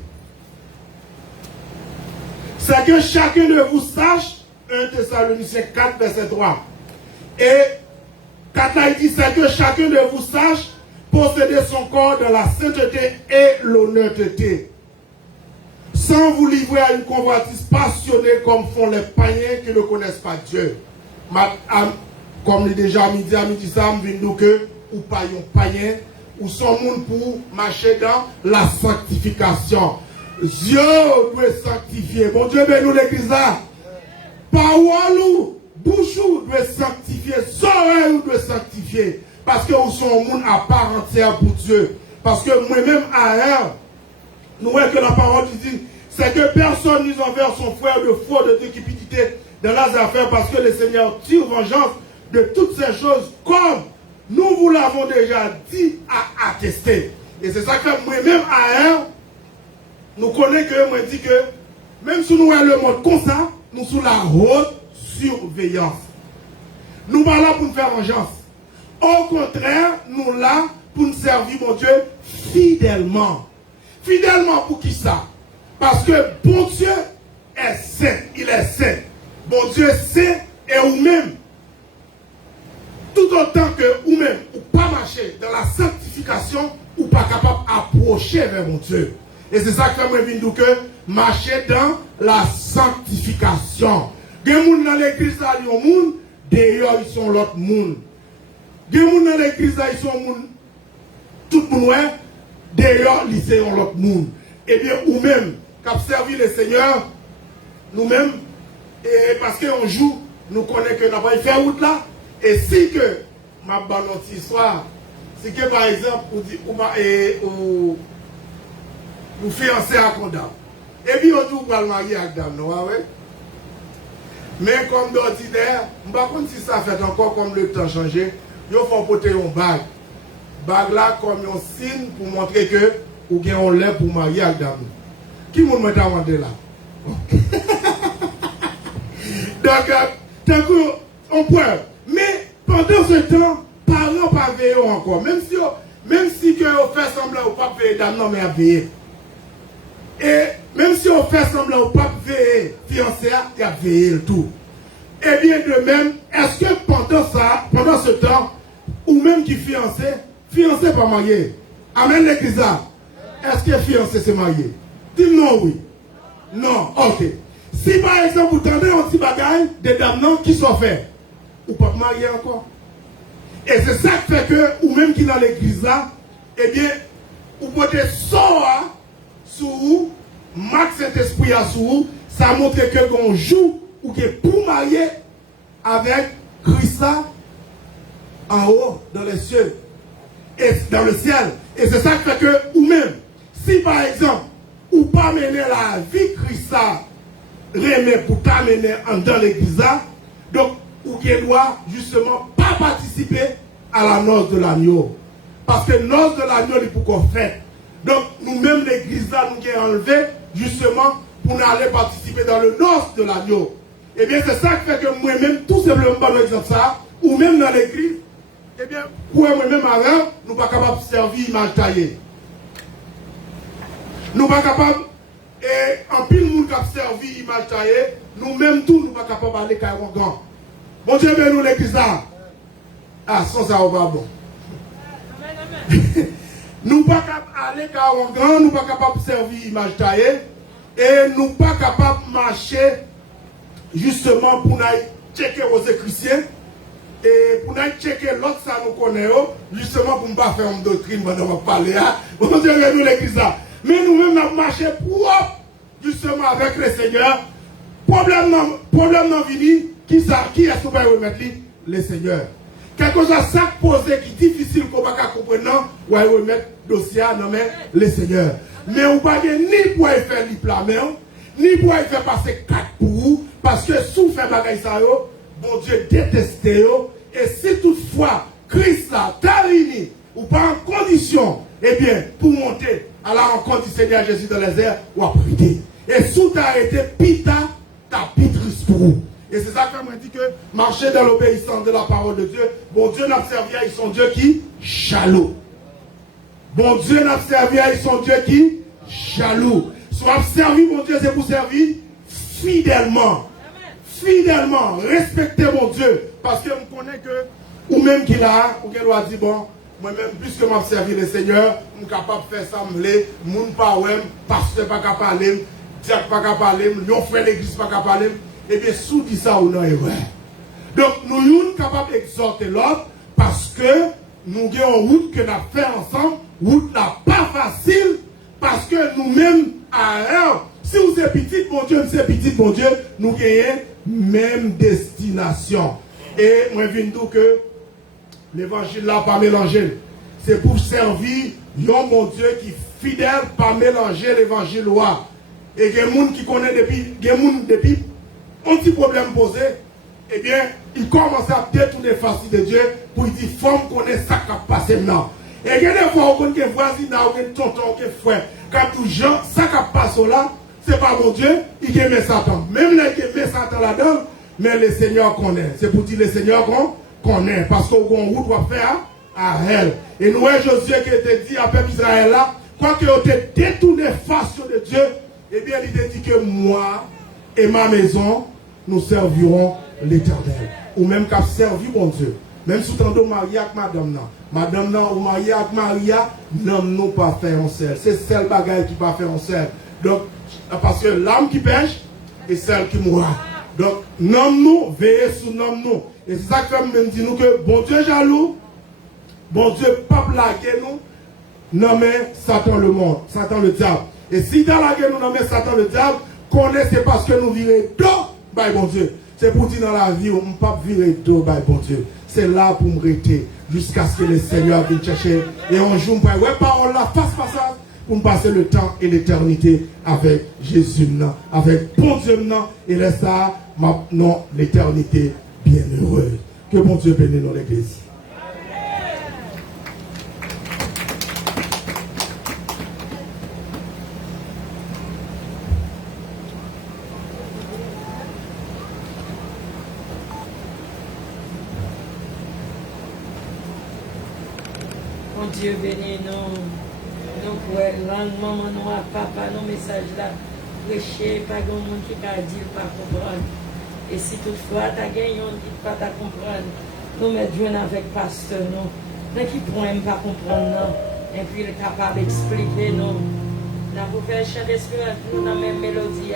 C'est que chacun de vous sache, 1 Thessaloniciens 4, verset 3. Et quand il dit, c'est que chacun de vous sache posséder son corps dans la sainteté et l'honnêteté, sans vous livrer à une convoitise passionnée comme font les païens qui ne connaissent pas Dieu. Comme déjà à midi ça, je viens nous que ou païen, ou son monde pour marcher dans la sanctification. Dieu doit sanctifier. Bon Dieu, ben nous l'église là. Parole ou bouche doit sanctifier. Oreille doit sanctifier. Parce que nous sommes un monde à part entière pour Dieu. Parce que moi-même, à elle, nous voyons que la parole dit, c'est que personne n'use envers son frère de foi, de cupidité dans les affaires, parce que le Seigneur tire vengeance de toutes ces choses, comme nous vous l'avons déjà dit à attester. Et c'est ça que moi-même, à elle, nous connaissons que moi dit que, même si nous voyons le monde comme ça, nous sommes sous la haute surveillance. Nous ne sommes pas là pour nous faire vengeance. Au contraire, nous là pour nous servir, mon Dieu, fidèlement. Fidèlement pour qui ça? Parce que bon Dieu est saint, il est saint. Bon Dieu est saint et vous-même, tout autant que vous-même, ou pas marcher dans la sanctification, ou pas capable d'approcher vers mon Dieu. Et c'est ça que moi je dis que marcher dans la sanctification. Des gens dans l'église, ils sont monde, d'ailleurs ils sont l'autre monde. Des gens dans l'église, ils sont monde, tout le monde, d'ailleurs ils sont l'autre monde. Eh bien, ou-même, qui servi le Seigneur, nous-mêmes, et parce qu'on joue, nous connaissons que nous n'avons pas fait route là. Et si que, ma bonne histoire, si que par exemple, vous fiancez à Condam, et puis on dit vous allez marier avec dame, non, ouais? Mais comme d'ordinaire, je ne sais pas si ça fait encore comme le temps changé, il faut porter une bague. Bague là comme un signe pour montrer que vous avez un lait pour marier avec dame. Qui m'a demandé là? Donc, on peut. Mais pendant ce temps, parents pas veiller encore. Même si que on fait semblant ou pas veiller dame, non mais à veiller. Et même si on fait semblant ou pas veiller fiancé, il y a veillé le tout. Et bien de même, est-ce que pendant ce temps, ou même qui fiancé pas marié, amène l'église là. Est-ce que fiancé c'est marié? Dis non, oui. Non, ok. Si par exemple vous tendez un petit bagage, des dames non qui sont faits, ou pas marié encore. Et c'est ça qui fait que, ou même qui dans l'église là, eh bien, vous pouvez sortir sur vous, Max Saint-Esprit à sur vous, ça montre que qu'on joue ou que pour marier avec Christa en haut dans les cieux et dans le ciel. Et c'est ça qui fait que, ou même, si par exemple, ou pas mener la vie Christa remet pour t'amener dans l'église, donc, ou qui doit justement pas participer à la noce de l'agneau. Parce que noce de l'agneau, il faut qu'on fait. Donc, nous-mêmes, l'église là, nous avons enlevé justement pour aller participer dans le noce de l'agneau. Eh bien, c'est ça qui fait que moi-même, tout simplement, par exemple, ça, ou même dans l'église, eh bien, pour moi-même, avant, nous ne sommes pas capables de servir image taillée. Nous ne sommes pas capables, et en pile, nous qui servi image taillée, nous-mêmes, tout, nous ne sommes pas capables d'aller à Carrefour. Bon Dieu, ben nous l'église là. Ah, sans ça, on va bon. Nous ne sommes pas capables d'aller à Carrefour, nous ne sommes pas capables de servir image taillée, et nous ne sommes pas capables de marcher justement pour nous checker aux chrétiens et pour nous checker l'autre ça nous connaît justement pour ne pas faire une doctrine pendant qu'on va parler. Bon Dieu, nous l'église là. Mais nous-mêmes, nous avons marché propre justement avec le Seigneur. Problème non vini, qui est-ce qu'on va remettre le Seigneur. Quelque chose ça posé qui est difficile qu'on va comprendre, on va remettre le dossier dans le Seigneur. Mais on ne va pas ni pour faire les plats, ni pour faire passer 4 pour vous, parce que si vous faites bagaille ça, bon Dieu déteste, et si toutefois Christ a tarini ou pas en condition, eh bien, pour monter à la rencontre du Seigneur Jésus dans les airs, ou à prier. Et sous ta arrêté, pita, ta pitrice pour vous. Et c'est ça qu'on m'a dit que marcher dans l'obéissance de la parole de Dieu, bon Dieu n'a servi à son Dieu qui jaloux. Bon Dieu n'a servi à son Dieu qui jaloux. Soit servi, mon Dieu, c'est pour servir fidèlement. Fidèlement. Respectez mon Dieu. Parce que vous connaissez que, ou même qu'il a, ou qu'elle doit dire, bon, moi-même, puisque m'a servi le Seigneur, je suis capable de faire ça, moun pas ouem, pasteur pas capable de parler, diacre pas capable de parler, yon frère l'église pas capable de parler, et bien, sous dit ça ou non, est vrai. Donc, nous sommes capables d'exhorter l'autre, parce que nous avons une route que nous avons fait ensemble, route là pas facile, parce que nous-mêmes, alors, si vous êtes petit, mon Dieu, c'est petit, mon Dieu, nous gagnons même destination. Et moi, je viens de dire que l'évangile là, pas mélangé. C'est pour servir, mon Dieu, qui est fidèle, pas mélanger l'évangile là. Et il y a des gens qui connaissent depuis, un petit problème posé, eh bien, ils commencent à détourner les faces de Dieu pour dire, il faut connaître ça qui a passé maintenant. Et il y a des fois, on a des voisins, on a des tontons, on a des frères, quand tout gens, ça qui a passé là, c'est pas mon Dieu, il aime Satan. Même là, il aime Satan là-dedans, mais le Seigneur connaît. C'est pour dire le Seigneur qu'on connaît. Parce qu'on a une route à faire à elle. Et nous, Josué qui était dit à peuple Israël là, quoi que vous avez détourné face de Dieu, eh bien, il a dit que moi et ma maison, nous servirons l'Éternel. Ou même qu'à servir mon Dieu. Même si vous êtes marié avec madame nan, ou marié avec Maria, non, nous pas faire en sel. C'est celle bagaille qui pas faire en sel. Donc, parce que l'âme qui pêche est celle qui mourra. Donc, nomme-nous, veillez sur nomme-nous. Et c'est ça que même dit nous que bon Dieu jaloux, bon Dieu pas blaguer nous, nommez Satan le monde, Satan le diable. Et si dans la guerre nous nommons Satan le diable, connaissez parce que nous virons dos, by bon Dieu. C'est pour dire dans la vie, on ne peut pas virer dos, by bon Dieu. C'est là pour me rester jusqu'à ce que le Seigneur vienne chercher. Et un jour, ouais, parole là, face à face, pour me passer le temps et l'éternité avec Jésus, avec bon Dieu, et laisse ça, maintenant, l'éternité bienheureuse. Que bon Dieu bénisse dans l'église. Dieu bénit nous. Nous pouvons rendre maman, nous, papa, nos messages là. Prêcher, pas de monde qui a dit, pas comprendre. Et si toutefois, tu as gagné, on dit pas ta comprendre. Nous mettons avec pasteur, nous. Mais qui point pas comprendre, et puis il est capable d'expliquer, nous. Nous avons fait chanter nous dans la même mélodie.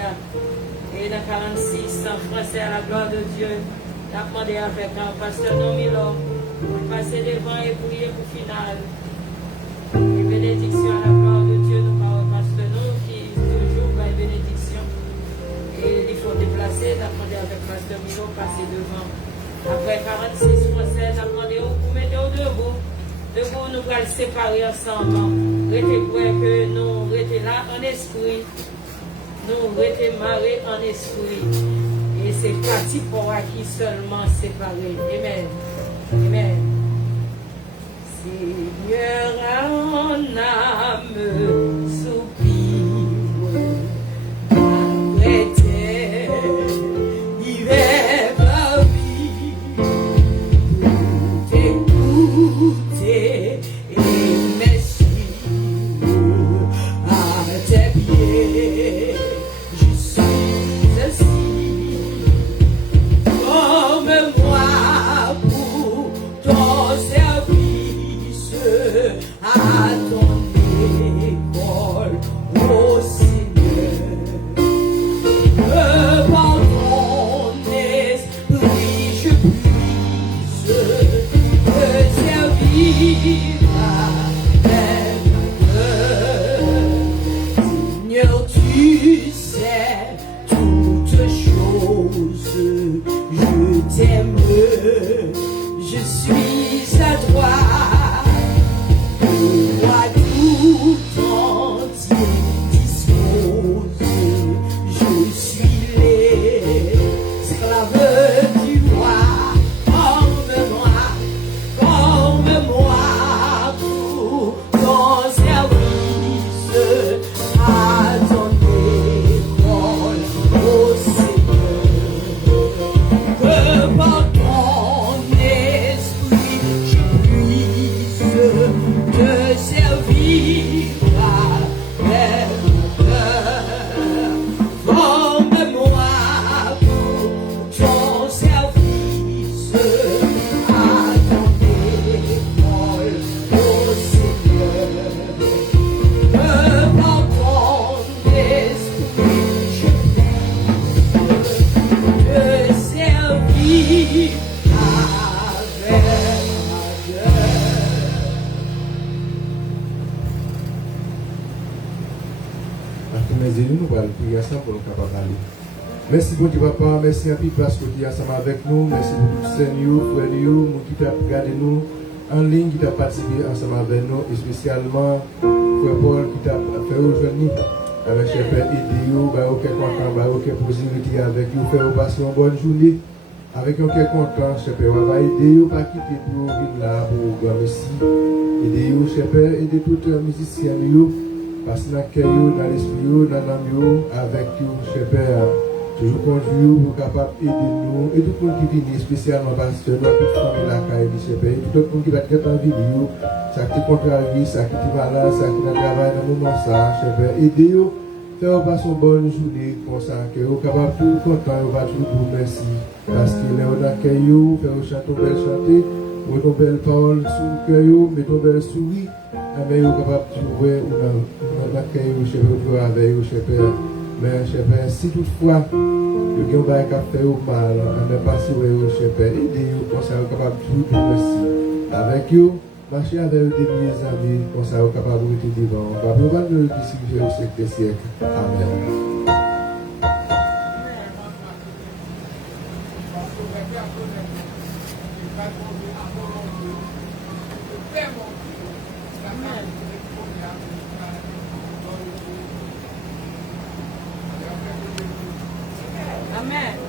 Et dans 46, en français, à la gloire de Dieu, nous avons demandé avec un pasteur Nomilo, passer devant et prier pour final. Et bénédiction à la gloire de Dieu, nous parlons pasteur nous qui toujours va bénédiction. Et il faut déplacer, nous avons demandé avec pasteur Milo, passer devant. Après 46 français, nous avons demandé pour mettre debout. Debout, nous allons séparer ensemble. Restez prêts que nous restons là en esprit. Nous restons marrés en esprit. Et c'est parti pour qui seulement séparé. Amen. Amen. Seigneur, en âme soupire, après terre, hiver ma vie, t'écouter et m'essuyer à tes pieds. Je suis assis comme moi pour ton service à ton école, ô Seigneur. Par ton esprit je puisse te servir avec cœur. Seigneur, tu sais toutes choses, je t'aime, je suis à toi. Moi tout entier dispose, je suis l'esclave du roi, comme moi pour ton service à ton école, ô Seigneur. Que par ton esprit je puisse te servir avec mon cœur. Forme-moi pour ton service à ton école, ô Seigneur. Que par ton esprit je puisse te servir avec mon cœur. Mes élus, nous allons prier ensemble pour nous capables d'aller. Merci pour Dieu Papa, merci un peu parce que tu es ensemble avec nous. Merci pour tous les seigneurs, frères, qui t'a regardé nous en ligne, qui t'a participé ensemble avec nous, et spécialement frère Paul qui t'a fait rejoindre avec cher Père, aidez-vous, aucun content, aucun possibilité avec vous, faire passer une bonne journée. Avec aucun content, cher Père, on va aider vous, pas quitter pour venir là pour grand merci. Aidez-vous, cher Père, aidez tous les musiciens. Parce que dans le cœur, dans l'esprit, dans l'âme, avec vous, cher Père, toujours conduire pour capable aider nous et tout le monde qui vient spécialement pasteur nous toute famille la caille monsieur père et tout le monde qui va être en vidéo ça qui contrarie ça qui est malade ça qui travaille dans le moment ça cher père aidez nous faire passer une bonne journée comme ça que vous capable tout content vous va toujours merci parce que là on accueille vous faire chanter belle chanter ou une belle parole sur le cœur mais une belle souris mais vous capable de trouver on accueille vous cher père avec vous cher père. Mais, cher Père, si toutefois, le gars va faire mal, on n'est pas sûr, cher Père, aidez-vous, comme ça, vous capable de tout merci. Avec vous, marchez avec des milliers d'amis, comme ça, vous capable de rester devant. On va nous distribuer au siècle des siècles. Amen. Amen.